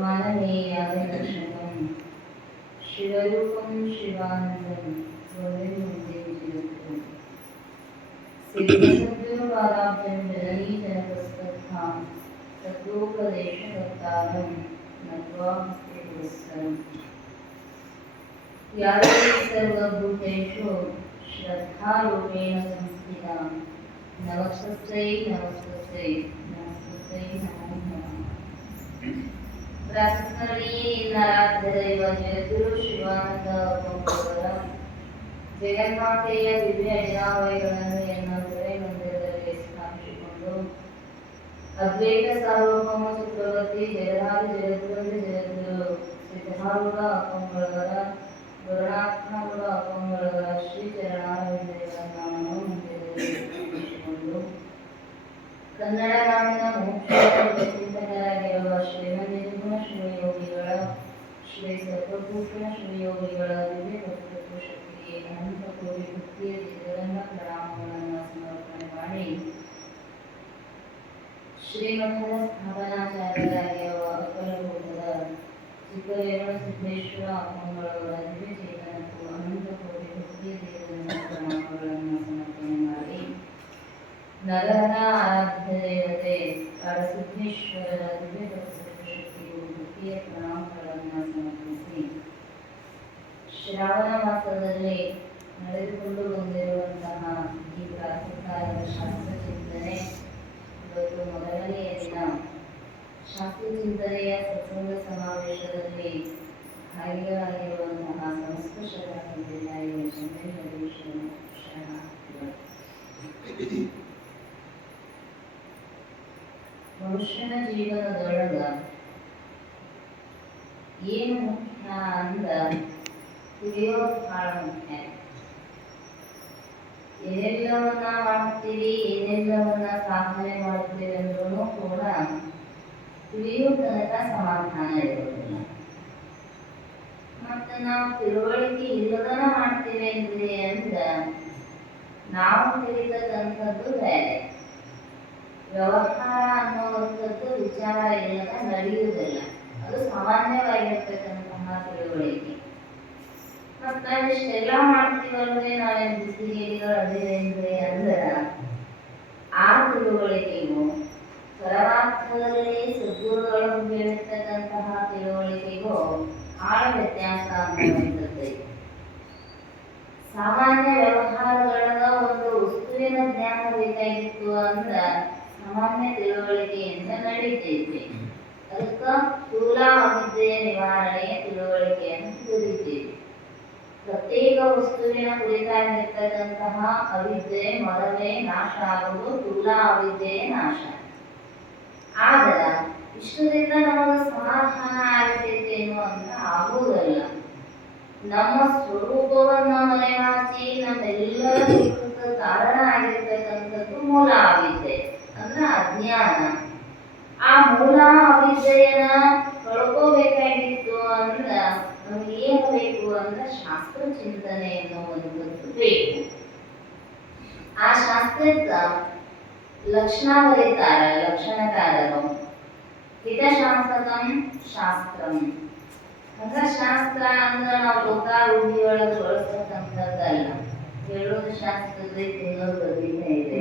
माननीयादिदर्शनं शिवरूपं शिवानन्दं गोविन्दमुद्दिश्य सिद्धसद्गुरुपादाब्जं जननी जनकस्तत्थां तत्त्वोपदेशकर्तारं नत्वा पुरस्सरम् या देवी सर्वभूतेषु श्रद्धारूपेण संस्थिता नमस्तस्यै नमस्तस्यै नमस्तस्यै नमो नमः। प्रातस्मरणीये नाराध्यदैव जगद्गुರು ಶಿವಾನಂದ ಒಬ್ಬಂಬರವರ ಜಗನ್ಮಾತೆಯ ದಿವ್ಯ ಅಜನಾಮಯಗಳನ್ನು ಎನ್ನುವುದರ ಮಂದಿರದಲ್ಲಿ ಸ್ಥಾಪಿಸಿಕೊಂಡು ಅದ್ವೈತ ಸಾರ್ವಭೌಮ ಚಕ್ರವರ್ತಿ ಜಗದಾದಿ ಜಗದ್ಗುರು ಜಗದ್ಗುರು ಸಿದ್ಧಾರೂಢ ಅಪ್ಪಂಗಳವರ ಗುರುನಾಥಾರೂಢ ಅಪ್ಪಂಗಳವರ ಶ್ರೀ ಚರಣಾರವಿಂದಗಳನ್ನು ಮಂದಿರದಲ್ಲಿ ಸ್ಥಾಪಿಸಿಕೊಂಡು ಕನ್ನಡ ನಾಡಿನ ಮುಖ್ಯ ಚಿಂತಕರಾಗಿರುವ ಶ್ರೀಮಂತ ಶಿವಯೋಗಿಗಳ ಶ್ರೀ ಸತ್ವಭೂಷಣ ಶಿವಯೋಗಿಗಳ ದಿವ್ಯ ಕರ್ತೃತ್ವ ಶಕ್ತಿಗೆ ಅನಂತ ಕೋಟಿ ಭಕ್ತಿಯ ದಿವ್ಯರಂಗ ಪ್ರಣಾಮಗಳನ್ನು ಸಮರ್ಪಣೆ ಮಾಡಿ ಶ್ರೀಮಠದ ಸ್ಥಾಪನಾಚಾರ್ಯರಾಗಿರುವ ಅಕ್ಕಲಗೂಟದ ಚಿಕ್ಕರೇವಣ ಸಿದ್ದೇಶ್ವರ ಅಪ್ಪಂಗಳವರ ದಿವ್ಯ ಚೇತನಕ್ಕೂ ಅನಂತ ಕೋಟಿ ಭಕ್ತಿಯ ದಿವ್ಯರಂಗ ಪ್ರಣಾಮಗಳನ್ನು ಸಮರ್ಪಣೆ ಮಾಡಿ ನಗರದ ಆರಾಧ್ಯ ದೇವತೆ ಕಾಡಸಿದ್ದೇಶ್ವರರ ದಿವ್ಯ ಕರ್ತೃತ್ವ ಶಕ್ತಿಯು ಭಕ್ತಿಯ ಪ್ರಣಾಮಗಳನ್ನು ಸಮರ್ಪಿಸಿ ಶ್ರಾವಣ ಮಾಸದಲ್ಲಿ ನಡೆದುಕೊಂಡು ಬಂದಿರುವಂತಹ ಈ ಪ್ರಾತಃಕಾಲದ ಶಾಸ್ತ್ರ ಚಿಂತನೆ ಇವತ್ತು ಮೊದಲನೆಯ ದಿನ. ಶಾಸ್ತ್ರ ಚಿಂತನೆಯ ಸತ್ಸಂಗ ಸಮಾವೇಶದಲ್ಲಿ ಭಾಗಿಗಳಾಗಿರುವಂತಹ ಸಮಸ್ತ ಶರಣಾರ್ಥಿಗಳಿಗೆ ಚಂದ್ರನಲ್ಲಿ ಶರಣಾರ್ಥಿಗಳು. ಮನುಷ್ಯನ ಜೀವನದೊಳಗ ಏನು ಮುಖ್ಯ ಅಂದ ತಿಳಿಯೋದು ಬಹಳ ಮುಖ್ಯ. ಏನೆಲ್ಲವನ್ನ ಮಾಡ್ತೀವಿ, ಏನೆಲ್ಲವನ್ನ ಸಾಧನೆ ಮಾಡ್ತೀವಿ ಅಂದ್ರೂ ಕೂಡ ತಿಳಿಯೋ ತನಕ ಸಮಾಧಾನ ಇರೋದಿಲ್ಲ. ಮತ್ತೆ ನಾವು ತಿಳುವಳಿಕೆ ಇಲ್ಲದನ್ನ ಮಾಡ್ತೀವಿ ಅಂದ್ರೆ ಅಂದ ನಾವು ತಿಳಿತಕ್ಕಂಥದ್ದು ಬೇರೆ. ವ್ಯವಹಾರ ಅನ್ನುವಂಥದ್ದು ವಿಚಾರ ಇಲ್ಲದ ನಡೆಯುವುದಿಲ್ಲ. ಅದು ಸಾಮಾನ್ಯವಾಗಿರ್ತಕ್ಕಂತಹ ತಿಳುವಳಿಕೆ. ಮತ್ತ ಇಷ್ಟೆಲ್ಲ ಮಾಡ್ತೀವಲ್ವೇ ನಾವೇನು ಬಿಸಿಗೇಡಿಗಳು ಅದೇನ್ರಿ ಅಂದ್ರ ಆ ತಿಳುವಳಿಕೆಗೂ ಪರಮಾರ್ಥದಲ್ಲಿ ಸದ್ಗುರುಗಳು ಹೇಳಿರ್ತಕ್ಕಂತಹ ತಿಳುವಳಿಕೆಗೂ ಆಳ ವ್ಯತ್ಯಾಸ ಅನ್ನುವಂಥದ್ದು. ಸಾಮಾನ್ಯ ವ್ಯವಹಾರಗಳನ್ನ ಒಂದು ವಸ್ತುವಿನ ಜ್ಞಾನ ಬೇಕಾಗಿತ್ತು ಅಂದ್ರ ಸಾಮಾನ್ಯ ತಿಳುವಳಿಕೆಯಿಂದ ನಡೀತೈತಿ. ಅದಕ್ಕ ಸ್ಥೂಲ ಅವಿದ್ಯೆಯ ನಿವಾರಣೆಯ ತಿಳುವಳಿಕೆಯನ್ನು ತಿಳಿತೀವಿ. ಪ್ರತ್ಯೇಕ ವಸ್ತುವಿನ ಕುರಿತಾಗಿರ್ತಕ್ಕಂತಹ ಅವಿದ್ಯೆ ಮೊದಲೇ ನಾಶ ಆಗುವುದು ಸ್ಥೂಲ ಅವಿದ್ಯೆಯ ನಾಶ. ಆದ್ರ ಇಷ್ಟದಿಂದ ನಮಗೆ ಸಮಾಧಾನ ಆಗತೈತಿ ಎನ್ನುವಂತ ಆಗುವುದಲ್ಲ. ನಮ್ಮ ಸ್ವರೂಪವನ್ನ ಮರೆಮಾಚಿ ನಮ್ಮೆಲ್ಲರ ದುಃಖಕ್ಕೆ ಕಾರಣ ಆಗಿರ್ತಕ್ಕಂಥದ್ದು ಮೂಲ ಅವಿದ್ಯೆ ಅಂದ್ರೆ ಅಜ್ಞಾನ. ಆ ಮೂಲ ಅವಿದ್ಯೆಯನ್ನ ಕಳ್ಕೋಬೇಕಾಗಿತ್ತು ಅಂದ್ರ ನಮ್ಗೆ ಏನು ಬೇಕು ಅಂದ್ರೆ ಶಾಸ್ತ್ರ ಚಿಂತನೆ ಎನ್ನುವಂಥದ್ದು ಬೇಕು. ಆ ಶಾಸ್ತ್ರಕ್ಕ ಲಕ್ಷಣ ಬರೀತಾರ ಲಕ್ಷಣಕಾರರು. ಹಿತಶಾಸ್ತ್ರಕಂ ಶಾಸ್ತ್ರಂ ಅಂದ್ರೆ ಶಾಸ್ತ್ರ ಅಂದ್ರೆ ನಾವು ಲೋಕಾರೂಢಿಯೊಳಗೆ ಬಳಸ್ತಕ್ಕಂಥದ್ದಲ್ಲ. ಹೇಳೋದು ಶಾಸ್ತ್ರದಲ್ಲಿ ತಿನ್ನೋದು ಬದಲಿನೇ ಇದೆ.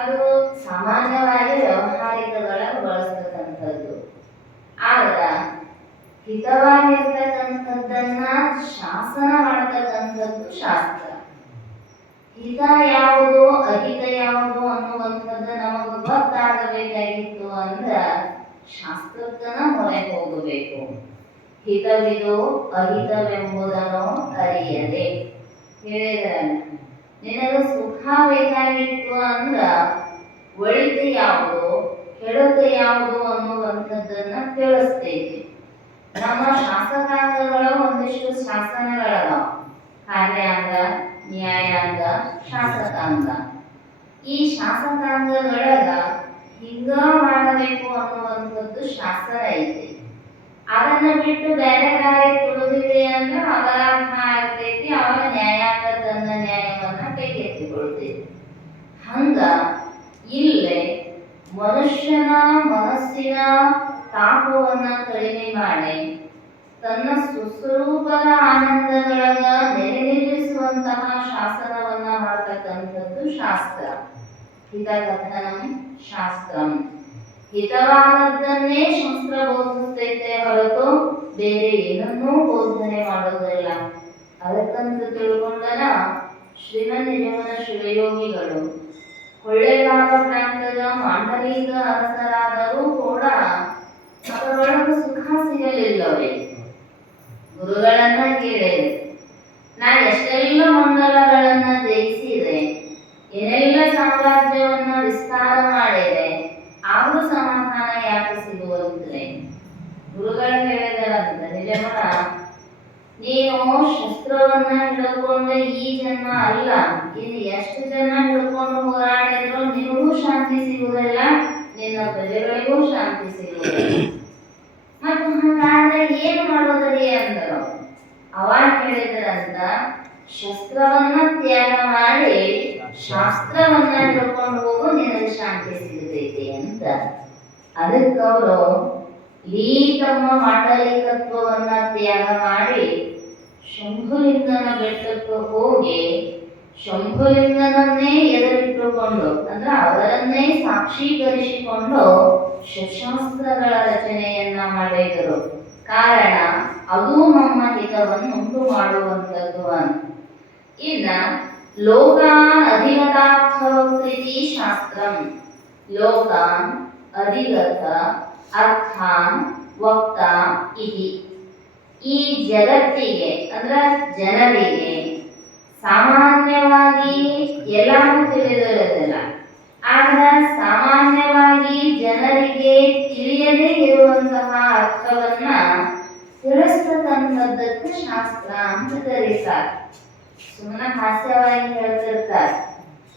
ಅದು ಸಾಮಾನ್ಯವಾಗಿ ವ್ಯವಹಾರಿಕದೊಳಗೆ ಬಳಸ್ತಕ್ಕಂಥದ್ದು. ಆದ್ರ ಹಿತವಾಗಿರ್ತಕ್ಕಂಥದ್ದನ್ನ ಶಾಸನ ಮಾಡತಕ್ಕಂಥದ್ದು ಶಾಸ್ತ್ರ. ಹಿತ ಯಾವುದು ಅಹಿತ ಯಾವುದು ಅನ್ನುವಂಥದ್ದು ನಮಗೆ ಗೊತ್ತಾಗಬೇಕಾಗಿತ್ತು ಅಂದ್ರ ಶಾಸ್ತ್ರಕ್ಕನ ಮೊರೆ ಹೋಗಬೇಕು. ಹಿತವಿದು ಅಹಿತವೆಂಬುದನ್ನು ಅರಿಯದೆ ಹೇಳಿದ್ರಲ್ಲ. ನಿನಗೆ ಸುಖ ಬೇಕಾಗಿತ್ತು ಅಂದ್ರ ಒಳಿತು ಯಾವುದು ಕೆಡುಕು ಯಾವುದು ಅನ್ನುವಂಥದ್ದನ್ನ ತಿಳಿಸ್ತೈತಿ. ನಮ್ಮ ಶಾಸಕಾಂಗಗಳ ಒಂದಿಷ್ಟು ಶಾಸನಗಳದಾವ. ಕಾರ್ಯಾಂಗ, ನ್ಯಾಯಾಂಗ, ಶಾಸಕಾಂಗ. ಈ ಶಾಸಕಾಂಗಗಳಗ ಹಿಂಗ ಮಾಡಬೇಕು ಅನ್ನುವಂಥದ್ದು ಶಾಸನ ಐತಿ. ಅದನ್ನ ಬಿಟ್ಟು ಬೇರೆ ದಾರಿ ತುಳಿದಿದೆ ಅಂದ್ರೆ ಅಪರಾಧ ಆಗ್ತೈತಿ. ಅವಾಗ ನ್ಯಾಯಾಂಗದನ್ನ ನ್ಯಾಯವನ್ನ ಕೈಗೆತ್ತಿಕೊಳ್ತೈತಿ. ಹಂಗ ಇಲ್ಲೇ ಮನುಷ್ಯನ ಮನಸ್ಸಿನ ತಾಪವನ್ನ ಕಡಿಮೆ ಮಾಡಿ ತನ್ನ ಸುಸ್ವರೂಪದ ಆನಂದದೊಳಗ ನೆಲೆ ನಿಲ್ಲಿಸುವಂತಹ ಶಾಸನವನ್ನ ಮಾಡತಕ್ಕಂಥದ್ದು ಶಾಸ್ತ್ರ. ಹಿತಕಥನಂ ಶಾಸ್ತ್ರಂ. ಹಿತವಾದದ್ದನ್ನೇ ಶಾಸ್ತ್ರ ಬೋಧಿಸುತ್ತೈತೆ ಹೊರತು ಬೇರೆ ಏನನ್ನೂ ಬೋಧನೆ ಮಾಡೋದಲ್ಲ. ಅದಕ್ಕಂತ ತಿಳ್ಕೊಂಡನ ಶ್ರೀಮನ್ ನಿಜಮನ ಶಿವಯೋಗಿಗಳು ಕೊಳ್ಳೇಗಾಲ ಪ್ರಾಂತ್ಯದ ಮಾಂಡಲಿಕ ಅರಸರಾದರೂ ಕೂಡ ಅದರೊಳಗೆ ಸುಖ ಸಿಗಲಿಲ್ಲ ಅವರಿಗೆ. ಗುರುಗಳನ್ನ ಕೇಳಿದೆ, ನಾ ಎಷ್ಟೆಲ್ಲ ಮಂಡಲಗಳನ್ನ ಜಯಿಸಿದೆ, ಏನೆಲ್ಲ ಸಾಮ್ರಾಜ್ಯವನ್ನ ವಿಸ್ತಾರ ಮಾಡಿದೆ, ಆದ್ರೂ ಸಮಾಧಾನ ಯಾಕೆ ಸಿಗುವಂತೆ? ಗುರುಗಳು ಹೇಳಿದರಂತ, ನಿಜಮನ ನೀನು ಶಸ್ತ್ರವನ್ನ ಹಿಡ್ಕೊಂಡು ಈ ಜನ್ಮ ಅಲ್ಲ, ಇನ್ನು ಎಷ್ಟು ಜನ ಹಿಡ್ಕೊಂಡು ಹೋರಾಡಿದ್ರು ನಿನಗೂ ಶಾಂತಿ ಸಿಗುವುದಿಲ್ಲ, ನಿನ್ನ ಪ್ರಜೆಗಳಿಗೂ ಶಾಂತಿ ಸಿಗುವುದಿಲ್ಲ. ಮತ್ತು ಹಾಗಾದ್ರೆ ಏನು ಮಾಡೋದ್ರಿ ಅಂದರು. ಅವಾಗ ಹೇಳಿದ್ರಂತ, ಶಸ್ತ್ರವನ್ನ ತ್ಯಾಗ ಮಾಡಿ ಶಾಸ್ತ್ರವನ್ನ ಹಿಡ್ಕೊಂಡು ಹೋಗು, ನಿನಗೆ ಶಾಂತಿ ಸಿಗತೈತಿ ಅಂತ. ಅದಕ್ಕವರು ಈ ತಮ್ಮ ಮಾಂಡಲಿಕತ್ವವನ್ನ ತ್ಯಾಗ ಮಾಡಿ ಶಂಭುಲಿಂಗನ ಬೆಟ್ಟಕ್ಕೆ ಹೋಗಿ ಶಂಭುಲಿಂಗನನ್ನೇ ಎದುರಿಟ್ಟುಕೊಂಡು, ಅಂದ್ರೆ ಅವರನ್ನೇ ಸಾಕ್ಷೀಕರಿಸಿಕೊಂಡು ಶಸ್ತ್ರಾಸ್ತ್ರಗಳ ರಚನೆಯನ್ನ ಮಾಡಿದರು. ಕಾರಣ ಅದು ನಮ್ಮ ಹಿತವನ್ನು ಉಂಟು ಮಾಡುವಂಥದ್ದು ಅಂತ. ಇನ್ನ ಲೋಕಾನ್ ಅಧಿಗತಾರ್ಥವೃತ್ತಿ ಶಾಸ್ತ್ರಂ. ಲೋಕಾನ್ ಅಧಿಗತ ಅರ್ಥಾನ್ ವಕ್ತ ಇತಿ. ಈ ಜಗತ್ತಿಗೆ ಅಂದ್ರ ಜನರಿಗೆ ಸಾಮಾನ್ಯವಾಗಿ ಎಲ್ಲಾನು ತಿಳಿದಿರೋದಿಲ್ಲ. ಆದ್ರೆ ಸಾಮಾನ್ಯವಾಗಿ ಜನರಿಗೆ ತಿಳಿಯದೇ ಇರುವಂತಹ ಅರ್ಥವನ್ನ ತಿಳಿಸ್ತಕ್ಕಂಥದ್ದಕ್ಕೆ ಶಾಸ್ತ್ರ ಅಂತ ಕರೀತಾರೆ. ಸುಮ್ಮನೆ ಹಾಸ್ಯವಾಗಿ ಹೇಳ್ತಿರ್ತಾರೆ.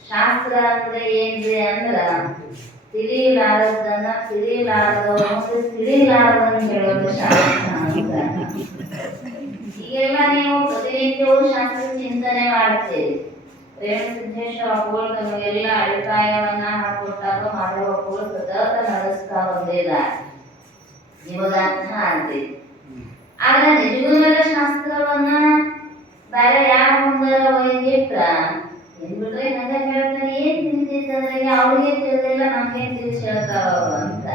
ಶಾಸ್ತ್ರ ಅಂದ್ರೆ ಏನ್ರಿ ಅಂದ್ರ ತಿಳಿಲಾರದನ್ನ ತಿಳಿಲಾರದವನು ತಿಳಿಲಾರದನ್ನ ಹೇಳೋದು ಶಾಸ್ತ್ರ ಅಂತ. ಈಗೆಲ್ಲ ನೀವು ಪ್ರತಿನಿತ್ಯವೂ ಶಾಸ್ತ್ರ ಚಿಂತನೆ ಮಾಡ್ತೀರಿ. ರೇಣುಸಿದ್ದೇಶ್ವರ ಅಪ್ಪಗಳು ತಮಗೆಲ್ಲ ಅಭಿಪ್ರಾಯವನ್ನ ಹಾಕೊಟ್ಟಾಗ ಮಾಧವ ಅಪ್ಪಗಳು ಸತತ ನಡೆಸ್ತಾ ಬಂದಿದ್ದಾರೆ. ನಿಮಗ ಅರ್ಥ ಆಗ್ತೈತಿ. ಆದ್ರೆ ನಿಜಗುಣದ ಶಾಸ್ತ್ರವನ್ನ ಬೇರೆ ಯಾರ ಮುಂದರ ಒಯ್ದಿಟ್ರ ಏನ್ಬಿಟ್ರೆ ಹಂಗ ಹೇಳ್ತಾರೆ, ಏನ್ ತಿಳಿದಿದ್ದಾಗ ಅವ್ರಿಗೆ ತಿಳಿದಿಲ್ಲ, ನಮ್ಗೆ ತಿಳಿಸಿ ಹೇಳ್ತಾವ ಅಂತ.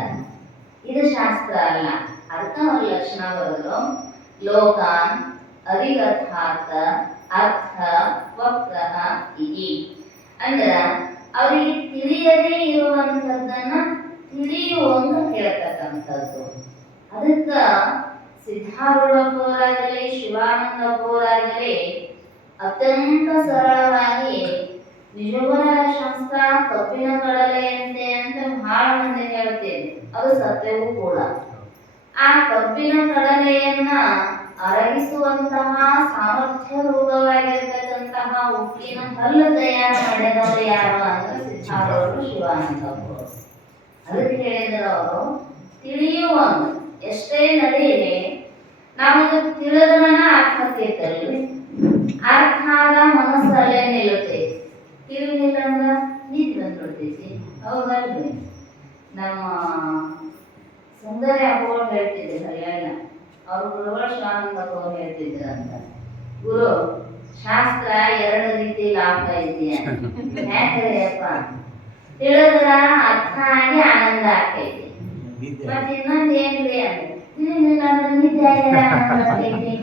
ಇದು ಶಾಸ್ತ್ರ ಅಲ್ಲ. ಅದಕ್ಕ ಅವ್ರ ಲಕ್ಷಣ ಬರೋದು ಲೋಕಾನ್ ಅಧಿಗತಾರ್ಥ ಅರ್ಥ ವಕ್ರಃ ಇತಿ. ಅಂದ್ರ ಅವರಿಗೆ ತಿಳಿಯದೇ ಇರುವಂಥದ್ದನ್ನ ತಿಳಿಯುವಂಗ ಹೇಳ್ತಕ್ಕಂಥದ್ದು. ಅದಕ್ಕ ಸಿದ್ಧಾರೂಢಪ್ಪವರಾಗಲಿ ಶಿವಾನಂದಪ್ಪವರಾಗಲಿ ಅತ್ಯಂತ ಸರಳವಾಗಿ ನಿಜಗುಣ ಶಾಸ್ತ್ರ ಕಬ್ಬಿನ ಕಡಲೆಯಂತೆ ಅಂತ ಬಹಳ ಮಂದಿ ಹೇಳ್ತೇವೆ. ಅದು ಸತ್ಯವೂ ಕೂಡ. ಆ ಕಬ್ಬಿನ ಕಡಲೆಯನ್ನ ಅರಗಿಸುವಂತಹ ಸಾಮರ್ಥ್ಯ ರೂಪವಾಗಿರ್ತಕ್ಕಂತಹ ಉಪ್ಪಿನ ಹಲ್ಲು ತಯಾರು ಮಾಡಿದವರು ಯಾರು ಅಂದ್ರೆ ಸಿದ್ಧಾರೂಢರು ಶಿವಾನಂದಪ್ಪರು. ಅದಕ್ಕೆ ಹೇಳಿದ್ರು ಅವರು ತಿಳಿಯುವಂಗ ಎಷ್ಟೇ ನಡೀಲಿ ನಮಗೆ ತಿಳಿದ್ರನ ಅರ್ಥಕ್ಕೈತಲ್ರಿ. ಅರ್ಥ ಆದ ಮನಸ್ಸಲ್ಲೇ ನಿಲ್ಲುತ್ತೆ. ತಿಳಿಲಿಲ್ಲ ಅಂದ್ರ ನಿಂತು ಬಂದ್ಬಿಡ್ತೈತಿ. ಹೌದಲ್ರಿ? ನಮ್ಮ ಸುಂದರಿ ಅಪ್ಪಗಳು ಹೇಳ್ತಿದ್ದೆ ಹರಿಯಾಣ, ಅವ್ರ ಗುರುಗಳು ಶಿವಾನಂದಪ್ಪ ಅವ್ರು ಹೇಳ್ತಿದ್ರಂತ, ಗುರು ಶಾಸ್ತ್ರ ಎರಡು ರೀತಿ ಲಾಭ ಐತಿ. ಯಾಕಂದ್ರಪ್ಪ ತಿಳಿದ್ರ ಅರ್ಥ ಆಗಿ ಆನಂದ ಆಗ್ತೈತಿ. ಮತ್ತೆ ಇನ್ನೊಂದು ಏನ್ರಿ ಅಂದ್ರೆ ತಿಳಿಲಿಲ್ಲ ಅಂದ್ರೆ ನಿದ್ದೆ ಆಗಿ ಆನಂದ ಆಗ್ತೈತಿ.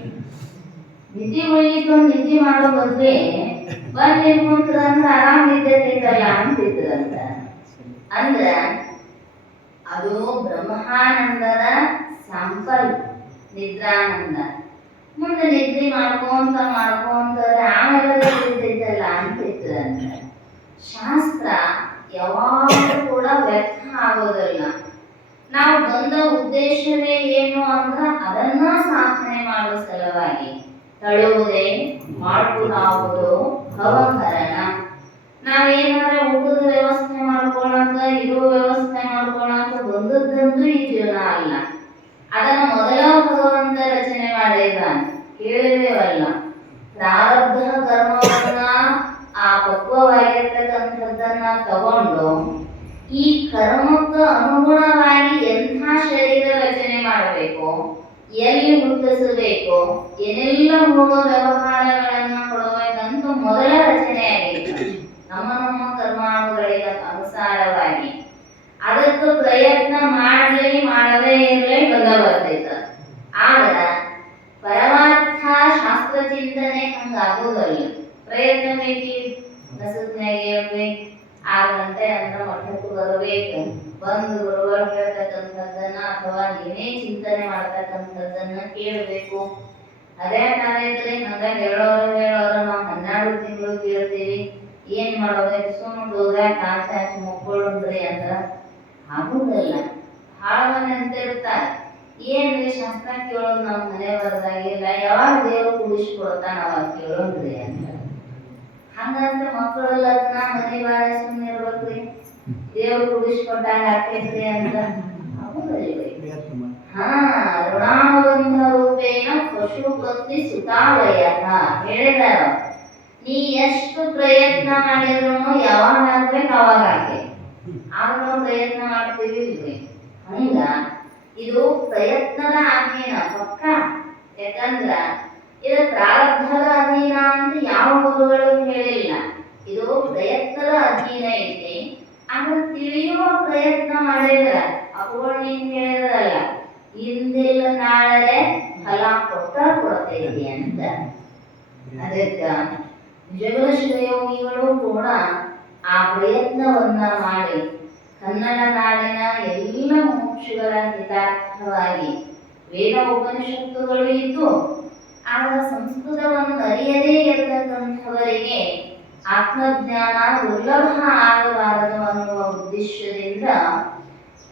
ನಿದ್ದೆ ಉಳಿಲಿಕ್ಕೆ ನಿದ್ದೆ ಮಾಡೋ ಬದ್ಲೆ ಬಂದ್ ನಿಂತ್ಕೊಂಡ್ರ ಅಂದ್ರೆ ಆರಾಮ್ ನಿದ್ದೈತಲ್ಲ ಅಂತಿದ್ರಂತ. ಅಂದ್ರ ಅದು ಬ್ರಹ್ಮಾನಂದದ ಸ್ಯಾಂಪಲ್ ನಿದ್ರಾನಂದ. ಮುಂದೆ ನಿದ್ರೆ ಮಾಡ್ಕೊಂತ ಆಮೇಲೆ ತಿಳಿದೈತಲ್ಲ ಅಂತಿದ್ರಂತ. ಶಾಸ್ತ್ರ ಯಾವಾಗಲೂ ಕೂಡ ವ್ಯರ್ಥ ಆಗೋದಿಲ್ಲ. ನಾವು ಬಂದ ಉದ್ದೇಶವೇ ಏನು ಅಂದ್ರ ಅದನ್ನ ಸಾಧನೆ ಮಾಡುವ ಸಲುವಾಗಿ ತಳುವುದೇ ಮಾಡುವುದಾವುದು ಭವಹರಣ. ನಾವೇನಾರ ಊಟದ ವ್ಯವಸ್ಥೆ ಮಾಡ್ಕೊಳಕ ಇರೋ ವ್ಯವಸ್ಥೆ ಮಾಡ್ಕೊಳಕ ಬಂದದ್ದಂತೂ ಈ ಜೀವನ ಅಲ್ಲ. ಅದನ್ನ ಮೊದಲ ಭಗವಂತ ರಚನೆ ಮಾಡಿದ್ದಾನೆ. ಕೇಳಿದೇವಲ್ಲ, ಪ್ರಾರಬ್ಧ ಕರ್ಮವನ್ನ ಆ ಪಕ್ವವಾಗಿರ್ತಕ್ಕಂಥದ್ದನ್ನ ತಗೊಂಡು ಈ ಕರ್ಮಕ್ಕೆ ಅನುಗುಣವಾಗಿ ಎಂಥ ಶರೀರ ಮಾಡಬೇಕು, ಎಲ್ಲಿ ಮುಟ್ಟಿಸಬೇಕು, ಏನೆಲ್ಲ ಹೋಗೋ ವ್ಯವಹಾರಗಳನ್ನು ಕೊಡಬೇಕಂತ ಮೊದಲ ರಚನೆ ಆಗಿತ್ತು. ನಮ್ಮ ನಮ್ಮ ಕರ್ಮಾನುಗಳಿಗೆ ಅನುಸಾರವಾಗಿ ಅದಕ್ಕೆ ಪ್ರಯತ್ನ ಮಾಡದೇ ಇರಲೇ ಬರ್ತೈತ. ಆದ್ರ ಪರಮಾರ್ಥ ಶಾಸ್ತ್ರ ಚಿಂತನೆ ಹಂಗಾಗೋದಲ್ಲ. ಪ್ರಯತ್ನ ಬೇಕಿ, ನಸುಕ್ನಾಗ ಇರ್ಬೇಕು, 6 ಗಂಟೆ ಅಂದ್ರೆ ಮಠಕ್ಕೆ ಬರಬೇಕು, ಬಂದು ಗುರುಗಳು ಹೇಳ್ತಕ್ಕಂಥದ್ದನ್ನ ಅಥವಾ ನೀವೇ ಚಿಂತನೆ ಮಾಡ್ತಕ್ಕಂಥದ್ದನ್ನ ಕೇಳಬೇಕು. ಅದೇ ಕಾಲೇಜ್ರಿ ಹಂಗ ಹೇಳೋರು ನಾವು 12 ತಿಂಗಳು ಕೇಳ್ತೀವಿ, ಏನ್ ಮಾಡೋದು, ಸುಮ್ಮನೆ ಹೋದಾಗ ಕಾಚಾಚಿ ಮುಕ್ಕೊಳ್ಳಂದ್ರಿ ಅಂದ್ರ ಆಗುದಲ್ಲ. ಭಾಳ ಮಂದಿ ಅಂತಿರ್ತಾರೆ, ಏನ್ರಿ ಶಾಸ್ತ್ರ ಕೇಳೋದು ನಮ್ಮ ಮನೆ ಬರ್ದಾಗಿಲ್ಲ, ಯಾವಾಗ ದೇವ್ರು ಕುಡಿಸ್ಕೊಡ್ತಾನ ಅವಾಗ ಕೇಳೋದ್ರಿ ಅಂತ. ಹಂಗಂತ ಮಕ್ಕಳು ಲಗ್ನ ಮನೆ ಬಾಳ ಸುಮ್ಮನೆ ಇರ್ಬೇಕ್ರಿ, ದೇವ್ರು ಕುಡಿಸ್ಕೊಟ್ಟಾಗ ಆಗ್ತೈತ್ರಿ ಅಂತ ಆಗುದಲ್ರಿ. ಋಣಾನುಬಂಧ ರೂಪೇಣ ಪಶು ಪತ್ನಿ ಸುತಾವಯ ಹೇಳಿದಾರ. ನೀ ಎಷ್ಟು ಪ್ರಯತ್ನ ಮಾಡಿದ್ರು ಯಾವಾಗ ಆಗ್ಬೇಕು ಅವಾಗ ಆಗ್ಬೇಕು, ಆದ್ರೂ ಪ್ರಯತ್ನ ಮಾಡ್ತೀವಿ ಇಲ್ರಿ. ಹಂಗ ಇದು ಪ್ರಯತ್ನದ ಅಧೀನ ಪಕ್ಕ. ಯಾಕಂದ್ರ ಇದು ಪ್ರಾರಬ್ಧದ ಅಧೀನ ಅಂತ ಯಾವ ಗುರುಗಳು ಹೇಳಿಲ್ಲ. ಇದು ಪ್ರಯತ್ನದ ಅಧೀನ ಐತಿ. ಆದ್ರೆ ತಿಳಿಯುವ ಪ್ರಯತ್ನ ಮಾಡಿದ್ರ ಅವುಗಳೇನ್ ಹೇಳಿದ್ರಲ್ಲ, ಇಂದಿಲ್ಲ ನಾಳೆ ಫಲ ಕೊಡ್ತೈತಿ ಅಂತ. ಅದಕ್ಕ ಜಗದ ಶಿವಯೋಗಿಗಳು ಕೂಡ ಆ ಪ್ರಯತ್ನವನ್ನ ಮಾಡಿ ಕನ್ನಡ ನಾಡಿನ ಎಲ್ಲ ಮೋಕ್ಷಗಳ ಹಿತಾರ್ಥವಾಗಿ ವೇದ ಉಪನಿಷತ್ತುಗಳು ಇದ್ದು, ಆಗ ಸಂಸ್ಕೃತವನ್ನು ಅರಿಯದೇ ಇರತಕ್ಕಂಥವರಿಗೆ ಆತ್ಮಜ್ಞಾನ ದುರ್ಲಭ ಆಗಬಾರದು ಅನ್ನುವ ಉದ್ದೇಶದಿಂದ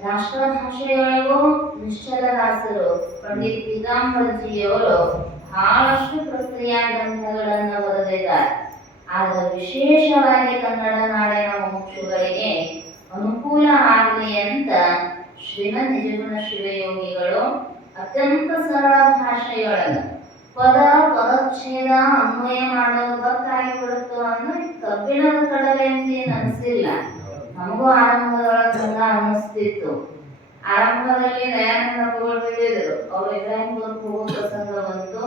ರಾಷ್ಟ್ರಭಾಷೆಯೊಳಗೂ ನಿಶ್ಚಲದಾಸರು ಪಂಡಿತ್ ಪೀತಾಂಬರ್ಜಿಯವರು ಬಹಳಷ್ಟು ಪ್ರಕ್ರಿಯಾ ಗ್ರಂಥಗಳನ್ನು ಬರೆದಿದ್ದಾರೆ. ಆಗ ವಿಶೇಷವಾಗಿ ಕನ್ನಡ ನಾಡಿನ ಮೋಕ್ಷಗಳಿಗೆ ಅನುಕೂಲ ಆಗಲಿ ಅಂತ ಶ್ರೀಮದ್ ನಿಜಗುಣ ಶಿವಯೋಗಿಗಳು ಅತ್ಯಂತ ಸರಳ ಭಾಷೆಯೊಳಗ ಪದಚ್ಛೇದ ಅನ್ವಯ ಮಾಡೋದು ಗೊತ್ತಾಗಿ ಬಿಡುತ್ತೋ ಅಂದ್ರೆ ಕಬ್ಬಿಣದ ಕಡಲೆ ಅಂತ ಏನು ಅನಿಸಿಲ್ಲ. ನಮಗೂ ಆರಂಭದೊಳಗೆ ಹಂಗ ಅನ್ನಿಸ್ತಿತ್ತು. ಆರಂಭದಲ್ಲಿ ದಯಾನಂದ ಪ್ರಭುಗಳು ಹೇಳಿದ್ರು, ಅವ್ರು ಇಬ್ರಾಹಿಂಪುರಕ್ಕೆ ಹೋಗೋ ಪ್ರಸಂಗ ಬಂತು.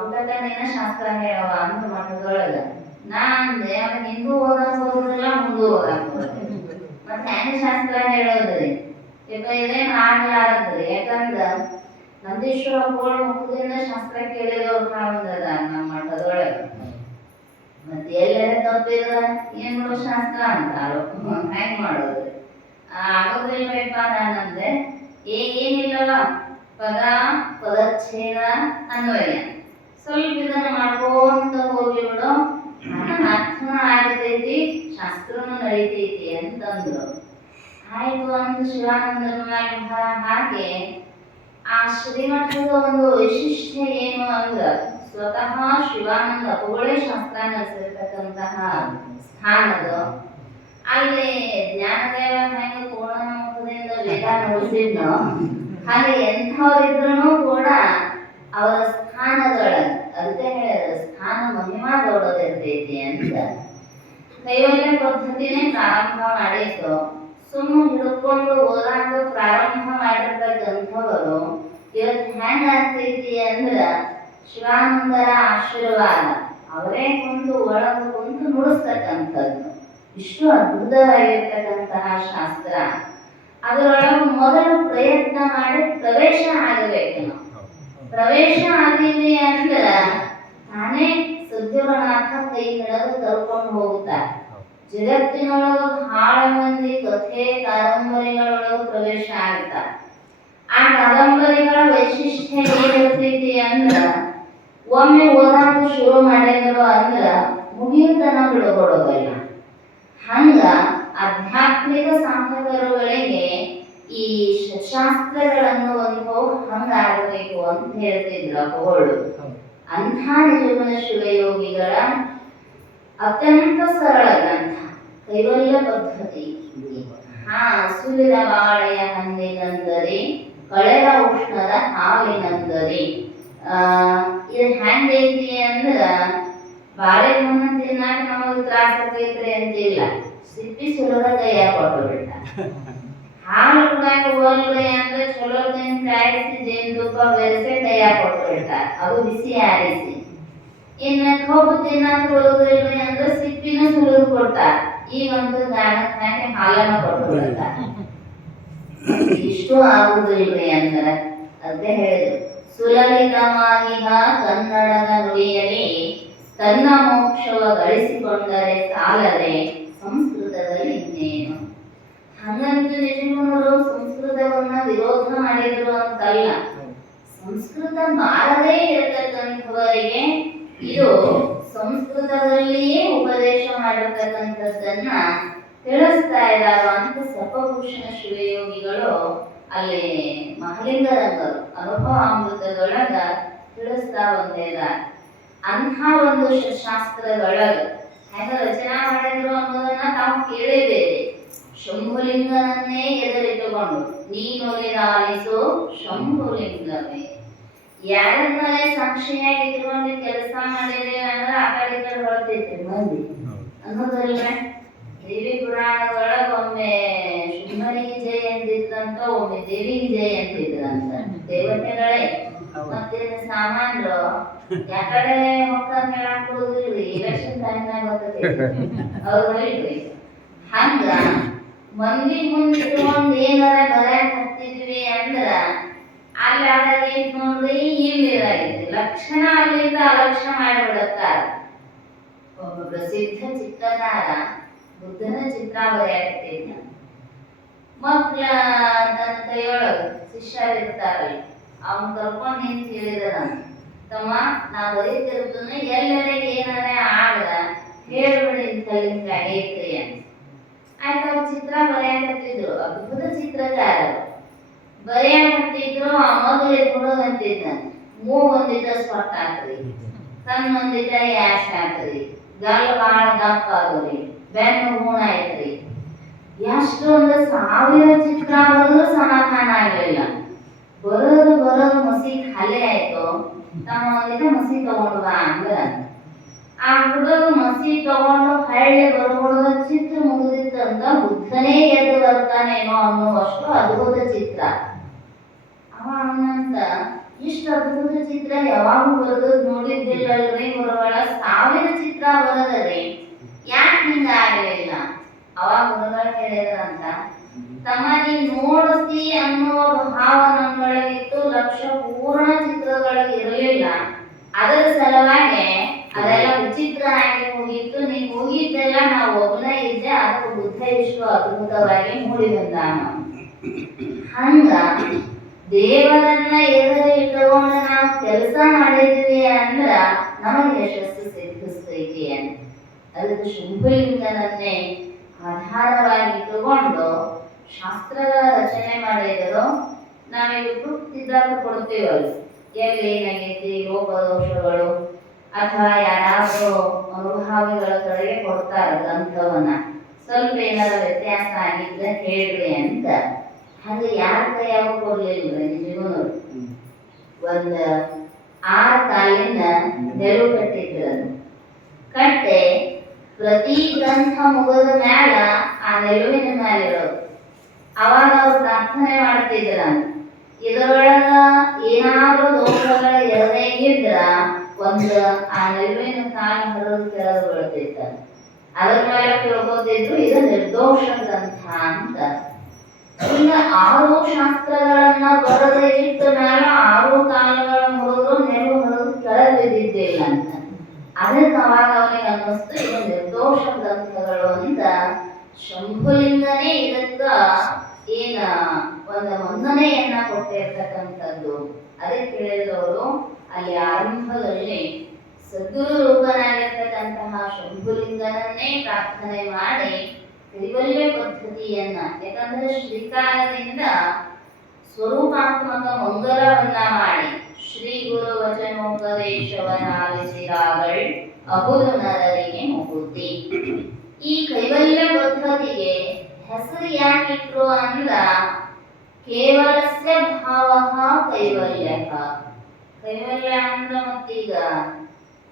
ಪುಟಕನಿನ ಶಾಸ್ತ್ರ ಹೇಳವ ಅಂತ ಮಠದೊಳಗ ನಾಂದೆ, ಅವ್ರಿಗೆ ಹಿಂದೂ ಓದಕ್ ಹೋಗುದಿಲ್ಲ, ಮುಂದೂ ಓದಕ್ ಹೋಗುದಿಲ್ಲ, ಮತ್ತೆ ಹೆಂಗ ಶಾಸ್ತ್ರ ಹೇಳೋದ್ರಿ? ಇದೇನ್ ಆಗ್ಲಾರದ್ರಿ. ಯಾಕಂದ್ರ ನಂದೀಶ್ವರ ಅಪ್ಪಗಳ ಮುಖದಿಂದ ಶಾಸ್ತ್ರ ಕೇಳಿದವ್ರು ಕಾಣುದದ ನಮ್ಮ ಮಠದೊಳಗ. ಮತ್ತೆ ಎಲ್ಲರ ತಪ್ಪಿದ್ರ ಏನ್ ಮಾಡೋ ಶಾಸ್ತ್ರ ಅಂತಾರೋ, ಹೆಂಗ್ ಮಾಡೋದು? ಆಗೋದಿಲ್ಬೇಕ. ನಾನಂದ್ರೆ ಏನಿಲ್ಲವ, ಪದಚ್ಛೇದ ಅನ್ವಯ ಸ್ವಲ್ಪ ಇದನ್ನ ಮಾಡ್ಕೊಂತ ಹೋಗಿಬಿಡು, ಅರ್ಥನ ಆಗತೈತಿ, ಶಾಸ್ತ್ರನು ನಡೀತೈತಿ ಅಂತಂದ್ರು. ಆಯ್ತು ಅಂತ ಶಿವಾನಂದರ ಮ್ಯಾಲ ಹಾಗೆ ಆ ಶ್ರೀಮಠದ ಒಂದು ವೈಶಿಷ್ಟ್ಯ ಏನು ಅಂದ್ರ, ಸ್ವತಃ ಶಿವಾನಂದ ಅವುಗಳೇ ಶಾಸ್ತ್ರ ನಡೆಸಿರ್ತಕ್ಕಂತಹ ಸ್ಥಾನದ ಅಲ್ಲಿ ಜ್ಞಾನದೇವ ಹೆಂಗ ಪೂರ್ಣ ಮುಖದಿಂದ ವೇದ ನಡೆಸಿದ್ನೋ ಹಾಗೆ ಎಂಥವ್ರಿದ್ರು ಕೂಡ ಅವರ ಸ್ಥಾನದೊಳಗೆ, ಅದಕ್ಕೆ ಹೇಳಿದ್ರು ಸ್ಥಾನ ಮಹಿಮಾ ದೊಡ್ಡದಿರ್ತೈತಿ ಅಂತ. ಕೈವಲ್ಯ ಪದ್ಧತಿನೇ ಪ್ರಾರಂಭ ಮಾಡಿತ್ತು. ಸುಮ್ಮನೆ ಹಿಡ್ಕೊಂಡು ಓದಾಕ ಪ್ರಾರಂಭ ಮಾಡಿರ್ತಕ್ಕಂಥವರು ಇವತ್ತು ಹೆಂಗ ಆಗ್ತೈತಿ ಅಂದ್ರ ಶಿವಾನಂದರ ಆಶೀರ್ವಾದ, ಅವರೇ ಕುಂತು ಒಳಗೆ ಕುಂತು ನುಡಿಸ್ತಕ್ಕಂಥದ್ದು. ಇಷ್ಟು ಅದ್ಭುತವಾಗಿರ್ತಕ್ಕಂತಹ ಶಾಸ್ತ್ರ. ಅದರೊಳಗೆ ಮೊದಲು ಪ್ರಯತ್ನ ಮಾಡಿ ಪ್ರವೇಶ ಆಗಬೇಕು. ನಾವು ಪ್ರವೇಶ ಆಗಿದ್ವಿ ಅಂದ್ರ ತಾನೇ ಸದ್ಗುರುನಾಥ ಕೈ ಹಿಡಿದು ಕರ್ಕೊಂಡು ಹೋಗ್ತಾರೆ. ಜಗತ್ತಿನೊಳಗ ಬಹಳ ಮಂದಿ ಕಥೆ ಕಾದಂಬರಿಗಳೊಳಗ ಪ್ರವೇಶ ಆಗ್ತಾರೆ. ಆ ಕಾದಂಬರಿಗಳ ವೈಶಿಷ್ಟ್ಯ ಏನಿರ್ತೈತಿ ಅಂದ್ರ, ಒಮ್ಮೆ ಓದಾಕ ಶುರು ಮಾಡಿದ್ರು ಅಂದ್ರ ಮುಗಿಯುತನ ಬಿಡ್ಕೊಡೋದಿಲ್ಲ. ಹಂಗ ಆಧ್ಯಾತ್ಮಿಕ ಸಾಧಕರುಗಳಿಗೆ ಈ ಶಾಸ್ತ್ರಗಳನ್ನು ಒಂದು ಹಂಗಾಗಬೇಕು ಅಂತ ಹೇಳ್ತಿದ್ರು ಅವುಗಳು. ಅಂಥ ನಿಜಗುಣ ಶಿವಯೋಗಿಗಳ ಅತ್ಯಂತ ಸರಳ ಗ್ರಂಥ ಕೈವಲ್ಯ ಪದ್ಧತಿ. ಸುಲಿದ ಬಾಳೆಯ ಹಣ್ಣಿನಂದರಿ, ಕಳೆದ ಉಷ್ಣದ ಹಾವಿನಂದರಿ. ಇದು ಹೆಂಗೈತಿ ಅಂದ್ರ, ಬಾಳೆಹಣ್ಣು ತಿನ್ನಾಕ ನಮಗೆ ತ್ರಾಸ ಆಗೈತ್ರಿ ಅಂತಿಲ್ಲ, ಸಿಪ್ಪಿ ಸುಲದ ಕೈಯಾಗ ಕೊಟ್ಟು ಬಿಟ್ಟ. ಹಾಲು ಕುಡಿಯಾಕ ಹೋಲ್ರಿ ಅಂದ್ರೆ ಚಲೋ ತಿಂತ ಜಾಯಿಸಿ ಜೇನುತುಪ್ಪ ಬೆರೆಸಿ ಕೈಯಾಗ ಕೊಟ್ಬಿಡ್ತಾರೆ, ಅದು ಬಿಸಿ ಆರಿಸಿ. ಇನ್ನ ಕಬ್ಬು ತಿನ್ನಕ್ ಬರುದಿಲ್ರಿ ಅಂದ್ರೆ ಸಿಪ್ಪಿನ ಸುಲಿದು ಕೊಡ್ತಾರ, ಈಗಂತೂ ಗಾಣಕ್ ಹಾಕಿ ಹಾಲನ್ನ ಕೊಟ್ಬಿಡ್ತಾರ. ಇಷ್ಟು ಆಗುದಿಲ್ರಿ ಅಂದ್ರೆ ಅದೇ ಹೇಳಿದ್ರು, ಸುಲಲಿತವಾಗಿಹ ಕನ್ನಡದ ನುಡಿಯಲ್ಲಿ ತನ್ನ ಮೋಕ್ಷವ ಗಳಿಸಿಕೊಂಡರೆ ಸಾಲದೆ ಸಂಸ್ಕೃತದಲ್ಲಿ ಇನ್ನೇನು. ಹಂಗಂತೂ ನಿಜಗುಣರು ಸಂಸ್ಕೃತವನ್ನ ವಿರೋಧ ಮಾಡಿದ್ರು ಅಂತಲ್ಲ, ಸಂಸ್ಕೃತ ಬಾರದೇ ಇರತಕ್ಕಂಥವರಿಗೆ ಇದು ಸಂಸ್ಕೃತದಲ್ಲಿಯೇ ಉಪದೇಶ ಮಾಡಿರ್ತಕ್ಕಂಥದ್ದನ್ನ ತಿಳಿಸ್ತಾ ಇದ್ದಾರ ಅಂತ ಸಪಭೂಷಣ ಶಿವಯೋಗಿಗಳು ಅಲ್ಲಿ ಮಹಲಿಂಗರಂಗರು ಅನುಭವಾಮೃತದೊಳಗ ತಿಳಿಸ್ತಾ ಬಂದಿದ್ದಾರೆ. ಅಂಥ ಒಂದು ಶಾಸ್ತ್ರದೊಳಗ ಹೆಂಗ ರಚನಾ ಮಾಡಿದ್ರು ಅನ್ನೋದನ್ನ ತಾವು ಕೇಳಿದ್ದೇವೆ. ಶಂಭುಲಿಂಗನನ್ನೇ ಎದುರಿಟ್ಟುಕೊಂಡು ನೀನೊಲಿದಾಲಿಸೋ ಶಂಭುಲಿಂಗವೇ. ಯಾರನ್ನೇ ಸಾಕ್ಷಿಯಾಗಿ ಇಟ್ಕೊಂಡು ಕೆಲಸ ಮಾಡಿದ್ದೇವೆ ಅಂದ್ರೆ ಆ ಕಡೆ ಈ ಕಡೆ ಹೊರತೈತೆ ಮಂದಿ ಅನ್ನೋದಲ್ವೇ. ದೇವಿ ಪುರಾಣದೊಳಗ ಒಮ್ಮೆ ಶುಂಭನಿಗೆ ಜಯ ಅಂತಿದ್ರಂತ, ಒಮ್ಮೆ ದೇವಿಗೆ ಜಯ ಅಂತಿದ್ರಂತ. ದೇವತೆಗಳೇ ಮತ್ತೇನು ಸಾಮಾನ್ಯರು ಯಾಕಡೆ ಹೊಕ್ಕ ಹೇಳಕ್ ಕೊಡುದಿಲ್ರಿ, ಎಲೆಕ್ಷನ್ ಟೈಮ್ನಾಗ ಗೊತ್ತೈತಿ ಅವ್ರು ಹೇಳ್ರಿ. ಹಂಗ ಮಂದಿ ಮುಂದೆ ಇಟ್ಕೊಂಡ್ ಏನಾರ ಬರಕ್ ಹತ್ತಿದ್ವಿ ಅಂದ್ರ ಅಲ್ಲಿ ಆದಾಗ ಏನ್ ನೋಡ್ರಿ, ಇಲ್ಲಿದಾಗೈತಿ ಲಕ್ಷಣ ಅಲ್ಲಿಂದ ಅಲಕ್ಷ್ಯ ಮಾಡಿಬಿಡುತ್ತಾರ. ಒಬ್ಬ ಪ್ರಸಿದ್ಧ ಚಿತ್ರಕಾರ ಬುದ್ಧನ ಚಿತ್ರ ಬರೆಯಕತ್ತಿದ್ದ. ಮಕ್ಕಳ ತನ್ನ ಕೈಯೊಳಗ ಶಿಷ್ಯರಿರ್ತಾರಲ್ಲ, ಅವನ್ ಕರ್ಕೊಂಡ್ ನಿಂತು ಹೇಳಿದ, ತಮ್ಮ ನಾ ಬರೀತಿರ್ತನ ಎಲ್ಲರೇ ಏನಾರ ಆದ್ರ ಹೇಳ್ಬಿಡಿ ಕಲ್ಲಿಂದ ಆಗೈತ್ರಿ ಅಂತ. ಆಯ್ತು, ಅವ್ರು ಚಿತ್ರ ಬರೆಯಕತ್ತಿದ್ರು, ಅದ್ಭುತ ಚಿತ್ರಕಾರರು ಬರೆಯಕತ್ತಿದ್ರು. ಆ ಮೊದಲು ಹುಡುಗಂತಿದ್ದ ಮೂವ್ ಒಂದಿದ್ದ ಸ್ಪಟ್ ಹಾಕ್ರಿ, ಕಣ್ಣೊಂದಿದ್ದ ಯಾಶ್ ಹಾಕ್ರಿ, ಗಲ್ ಬಾಳ ದಪ್ಪ ಆಗೋರಿ, ಬೆನ್ನು ಗೂಣ ಐತ್ರಿ. ಎಷ್ಟೊಂದು 1000 ಚಿತ್ರ ಬರೆದ್ರು ಸಮಾಧಾನ ಆಗಲಿಲ್ಲ. ಬರೋದು ಮಸಿ ಖಾಲಿ ಆಯ್ತು. ತಮ್ಮ ಒಂದಿದ್ದ ಮಸಿ ತಗೊಂಡು ಬಾ ಅಂದ್ರ ಆ ಹುಡುಗ ಮಸಿ ತಗೊಂಡು ಹಳ್ಳಿ ಬರ್ಬೋದು, ಚಿತ್ರ ಮುಗಿದಿತ್ತಂತ ಬುದ್ಧನೇ ಗೆದ್ದು ಬರ್ತಾನೇನೋ ಅನ್ನುವಷ್ಟು ಅದ್ಭುತ ಚಿತ್ರ. ಅವ ಅವನಂತ ಇಷ್ಟು ಅದ್ಭುತ ಚಿತ್ರ ಯಾವಾಗೂ ಬರೆದು ನೋಡಿದ್ದಿಲ್ಲಲ್ರಿ ಗುರುಗಳ, 1000 ಚಿತ್ರ ಬರದರಿ ಯಾಕೆ ಹಿಂಗ ಆಗಲಿಲ್ಲ? ಅವಾಗ ಗುರುಗಳು ಹೇಳಿದ್ರಂತ, ತಮ್ಮ ನೀನ್ ನೋಡಿಸಿ ಅನ್ನುವ ಭಾವ ನಮ್ಮೊಳಗಿತ್ತು, ಲಕ್ಷ್ಯ ಪೂರ್ಣ ಚಿತ್ರದೊಳಗೆ ಇರಲಿಲ್ಲ. ಅದರ ಸಲುವಾಗಿ ಅದೆಲ್ಲ ವಿಚಿತ್ರ ಆಗಿ ಹೋಗಿತ್ತು. ನೀನ್ ಹೋಗಿದ್ದೆಲ್ಲ ನಾವು ಒಬ್ಬನೇ ಇದ್ದೆ, ಅದಕ್ಕೆ ಬುದ್ಧ ಇಷ್ಟು ಅದ್ಭುತವಾಗಿ ಮೂಡಿ ಬಂದಾನ. ಹಂಗ ದೇವರನ್ನ ಎದುರು ಇಟ್ಟುಕೊಂಡು ನಾವು ಕೆಲಸ ಮಾಡಿದ್ವಿ ಅಂದ್ರ ನಮಗೆ ಯಶಸ್ಸು ಸಿದ್ಧಿಸ್ತೈತಿ ಅಂತ. ಅದಕ್ಕೆ ಶುಂಭಲಿಂಗನನ್ನೇ ಆಧಾರವಾಗಿ ಇಟ್ಟುಕೊಂಡು ಶಾಸ್ತ್ರಗಳ ರಚನೆ ಮಾಡಿದರು. ನಾವೀಗ ಸಿದ್ಧಾಂತ ಕೊಡ್ತೀವಲ್ಲ, ಎಲ್ಲಿ ಏನಾಗೈತಿ ಲೋಪದೋಷಗಳು ಅಥವಾ ಯಾರಾದರೂ ಅನುಭಾವಿಗಳ ಕಡೆಗೆ ಕೊಡ್ತಾರೆ ಗ್ರಂಥವನ್ನ, ಸ್ವಲ್ಪ ಏನಾರ ವ್ಯತ್ಯಾಸ ಆಗಿದ್ರೆ ಹೇಳ್ರಿ ಅಂತ. ಹಂಗ ಯಾರ ಕೈಯಾಗ ಕೊಡ್ಲಿಲ್ಲ. ನಿಜಗೂ ಒಂದ್ 6 ಕಾಲಿನ ನೆರವು ಕಟ್ಟಿದ್ರು. ಕಟ್ಟೆ ಪ್ರತಿ ಗ್ರಂಥ ಮುಗಿದ ಮ್ಯಾಲ ಆ ನೆರವಿನ ಮ್ಯಾಲ ಇರೋದು. ಅವಾಗ ಅವ್ರು ಪ್ರಾರ್ಥನೆ ಮಾಡ್ತಿದ್ರ, ಇದರೊಳಗ ಏನಾದ್ರೂ ದೋಷಗಳ ಎರಡೇ ಇದ್ರ ಒಂದು ಆ ನೆರವಿನ ಕಾಲ ಹರಿದು ಕೆಳಗೆ ಬೀಳ್ತಿತ್ತ. ಅದ್ರ ಮೇಲೆ ತಿಳ್ಕೊತಿದ್ರು ಇದು ನಿರ್ದೋಷ ಗ್ರಂಥ ಅಂತ. ಈಗ 6 ಶಾಸ್ತ್ರಗಳನ್ನ ಬರದೆ ಇಟ್ಟ ಮೇಲೆ 6 ಕಾಲಗಳ ಮುರಿದ್ರು ನೆರವು ಹರಿದು ಕೆಳಗೆ ಬಿದ್ದಿದ್ದಿಲ್ಲ ಅಂತ. ಅದಕ್ಕೆ ಅವಾಗ ಅವನಿಗೆ ಅನ್ನಿಸ್ತು ಇದು ನಿರ್ದೋಷ ಗ್ರಂಥಗಳು ಅಂತ. ಶಂಭುಲಿಂಗನೇ ಇದಕ್ಕ ಏನ ಒಂದು ವಂದನೆಯನ್ನ ಕೊಟ್ಟಿರ್ತಕ್ಕಂಥದ್ದು. ಅದಕ್ಕೆ ಹೇಳಿದವರು ಅಲ್ಲಿ ಆರಂಭದಲ್ಲಿ ಸದ್ಗುರು ರೂಪನಾಗಿರ್ತಕ್ಕಂತಹ ಶಂಭುಲಿಂಗನನ್ನೇ ಪ್ರಾರ್ಥನೆ ಮಾಡಿ ಕೈವಲ್ಯ ಪದ್ಧತಿಯನ್ನ, ಯಾಕಂದ್ರೆ ಶ್ರೀಕಾರದಿಂದ ಸ್ವರೂಪಾತ್ಮಕ ಮಂಗಲವನ್ನ ಮಾಡಿ ಶ್ರೀ ಗುರು ವಚನೋಪದೇಶವನ್ನಾಲಿಸಿದಾಗಳ್ ಅಬುದು ನರರಿಗೆ ಮುಕುತಿ. ಈ ಕೈವಲ್ಯ ಪದ್ಧತಿಗೆ ಹೆಸರು ಯಾಕಿಟ್ರು ಅಂದ್ರ ಕೇವಲಸ್ಯ ಭಾವಃ ಕೈವಲ್ಯ. ಕೈವಲ್ಯ ಅಂದ್ರ ಮತ್ತೀಗ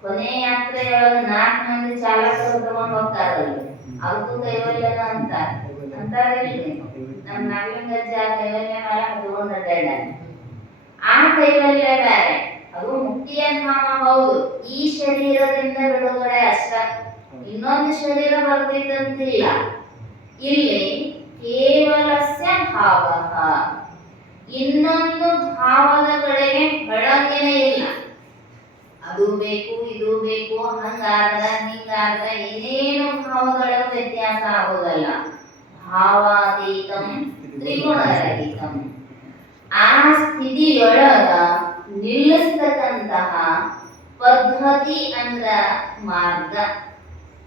ಕೊನೆ ಯಾತ್ರೆಯೊಳಗ 4 ಮಂದಿ ಚಾಲಕರು ತಗೊಂಡು ಹೋಗ್ತಾರಲ್ಲ, ಅದಕ್ಕೂ ಕೈವಲ್ಯನ ಅಂತಾರಿಲ್ರಿ. ನಮ್ಮ ನಾಗಲಿಂಗಜ್ಜ ಕೈವಲ್ಯ ಮೇಲೆ ತಗೊಂಡ್ ಅಡ್ಡಾಡ ಆ ಕೈವಲ್ಯ ಬೇರೆ, ಅದು ಮುಕ್ತಿಯ ಧಾಮ ಹೌದು, ಈ ಶರೀರದಿಂದ ಬಿಡುಗಡೆ ಅಷ್ಟ. ಇನ್ನೊಂದು ಶರೀರ ಬರ್ತಿದ್ದಂತಿಲ್ಲ. ಇಲ್ಲಿ ಕೇವಲಸ್ಯ ಭಾವ, ಇನ್ನೊಂದು ಭಾವದ ಕಡೆಗೆ ಬೆಳಂಗನೆ ಇಲ್ಲ. ಅದು ಬೇಕು ಇದು ಬೇಕು, ಹಂಗಾದ್ರ ಹಿಂಗಾದ್ರ ಏನೇನು ಭಾವಗಳ ವ್ಯತ್ಯಾಸ ಆಗೋದಲ್ಲ. ಭಾವಾತೀತಂ ತ್ರಿಗುಣರಹಿತಂ. ಆ ಸ್ಥಿತಿಯೊಳಗ ನಿಲ್ಲಿಸ್ತಕ್ಕಂತಹ ಪದ್ಧತಿ ಅಂದ್ರ ಮಾರ್ಗ.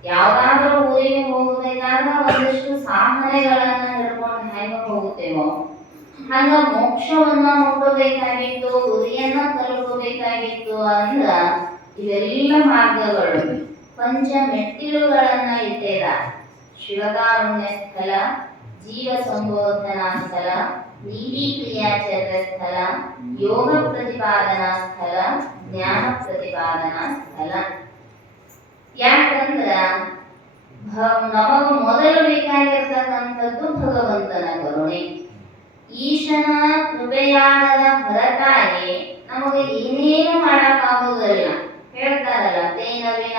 ಯಾವ್ದಾದ್ರೂ ಊರಿಗೆ ಹೋಗಬೇಕಾದ್ರೆ ಒಂದಿಷ್ಟು ಸಾಧನೆಗಳನ್ನ ಹಿಡ್ಕೊಂಡು ಹೆಂಗ ಹೋಗುತ್ತೇವೋ ಹಂಗ ಮೋಕ್ಷವನ್ನ ಮುಟ್ಟಬೇಕಾಗಿತ್ತು, ಗುರಿಯನ್ನ ತಲುಪಬೇಕಾಗಿತ್ತು ಅಂದ್ರ ಇವೆಲ್ಲ ಮಾರ್ಗಗಳು, ಪಂಚ ಮೆಟ್ಟಿಲುಗಳನ್ನ ಇಟ್ಟೇದ. ಶಿವಕಾರುಣ್ಯ ಸ್ಥಳ, ಜೀವ ಸಂಬೋಧನಾ ಸ್ಥಳ, ನೀತಿ ಕ್ರಿಯಾಚರ್ಯ ಸ್ಥಳ, ಯೋಗ ಪ್ರತಿಪಾದನಾ ಸ್ಥಳ, ಜ್ಞಾನ ಪ್ರತಿಪಾದನಾ ಸ್ಥಳ. ಯಾಕಂದ್ರ ನಮಗ ಮೊದಲು ಬೇಕಾಗಿರ್ತಕ್ಕಂಥದ್ದು ಭಗವಂತನ ಕರುಣೆ. ಈಶನ ಕೃಪೆಯಾಗದ ಹೊರತಾಗಿ ನಮಗೆ ಏನೇನು ಮಾಡಕ್ಕಾಗುವುದಿಲ್ಲ. ಹೇಳ್ತಾರಲ್ಲ, ತೇನ ವಿನ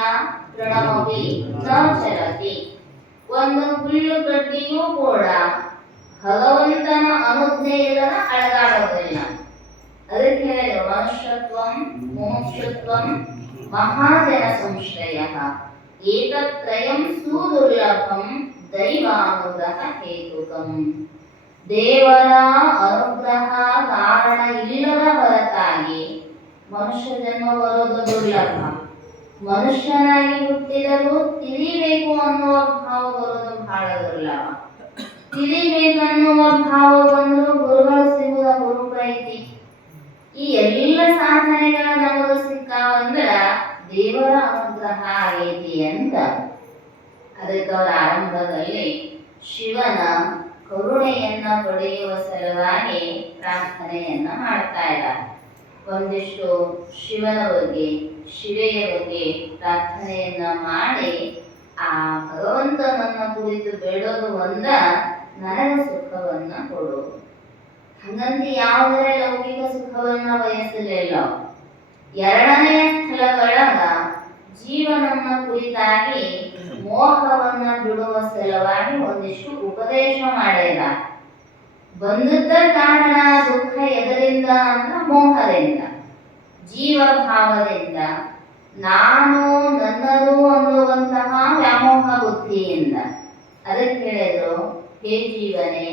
ತೃಣಮಪಿ ನ ಚಲತಿ. ಒಂದು ಹುಲ್ಲು ಗಡ್ಡಿಯೂ ಕೂಡ ಭಗವಂತನ ಅನುಜ್ಞೆ ಇಲ್ಲದ ಅಳಗಾಡೋದಿಲ್ಲ. ಅದಕ್ಕೆ ಹೇಳಿದ್ರು, ಮನುಷ್ಯತ್ವಂ ಮುಮುಕ್ಷುತ್ವಂ ಮಹಾಜನ ಸಂಶ್ರಯ ಏತತ್ರಯಂ ಸುದುರ್ಲಭಂ ದೈವಾನುಗ್ರಹ ಹೇತುಕಂ. ದೇವರ ಅನುಗ್ರಹ ಕಾರಣ ಇಲ್ಲದ ಹೊರತಾಗಿ ಮನುಷ್ಯ ಜನ್ಮ ಬರೋದು ದುರ್ಲಭ. ಮನುಷ್ಯನಾಗಿ ಹುಟ್ಟಿದರೂ ತಿಳಿಬೇಕು ಅನ್ನುವ ಭಾವ ಬರೋದು ಬಹಳ ದುರ್ಲಭ. ತಿಳಿಬೇಕನ್ನುವ ಭಾವ ಬಂದರೂ ಗುರುಗಳು ಸಿಗುವ ಗುರುಪ್ರೀತಿ. ಈ ಎಲ್ಲ ಸಾಧನೆಗಳ ನಮಗೆ ಸಿಕ್ಕಾವಂದ್ರ ದೇವರ ಅನುಗ್ರಹ ಆಗೈತಿ ಅಂತ. ಅದಕ್ಕೆ ಅವರ ಆರಂಭದಲ್ಲಿ ಶಿವನ ಕರುಣೆಯನ್ನ ಪಡೆಯುವ ಸಲುವಾಗಿ ಪ್ರಾರ್ಥನೆಯನ್ನ ಮಾಡ್ತಾ ಇದ್ದಾರೆ. ಒಂದಿಷ್ಟು ಶಿವನ ಬಗ್ಗೆ, ಶಿವೆಯ ಬಗ್ಗೆ ಪ್ರಾರ್ಥನೆಯನ್ನ ಮಾಡಿ ಆ ಭಗವಂತನನ್ನ ಕುರಿತು ಬೇಡೋದು ಒಂದ, ನನಗ ಸುಖವನ್ನ ಕೊಡು. ಹಂಗಂತ ಯಾವುದೇ ಲೌಕಿಕ ಸುಖವನ್ನ ಬಯಸಲಿಲ್ಲ. ಎರಡನೆಯ ಸ್ಥಳದೊಳಗ ಜೀವನನ್ನ ಕುರಿತಾಗಿ ಮೋಹವನ್ನ ಬಿಡುವ ಸಲುವಾಗಿ ಒಂದಿಷ್ಟು ಉಪದೇಶ ಮಾಡಿದ. ಬಂದದ್ದ ಕಾರಣ ದುಃಖ ಎದರಿಂದ ಅಂದ್ರೆ ಮೋಹದಿಂದ, ಜೀವಭಾವದಿಂದ, ನಾನು ನನ್ನದು ಅನ್ನುವಂತಹ ವ್ಯಾಮೋಹ ಬುದ್ಧಿಯಿಂದ. ಅದಕ್ಕೆ ಹೇಳಿದ್ರು, ಹೇ ಜೀವನೇ,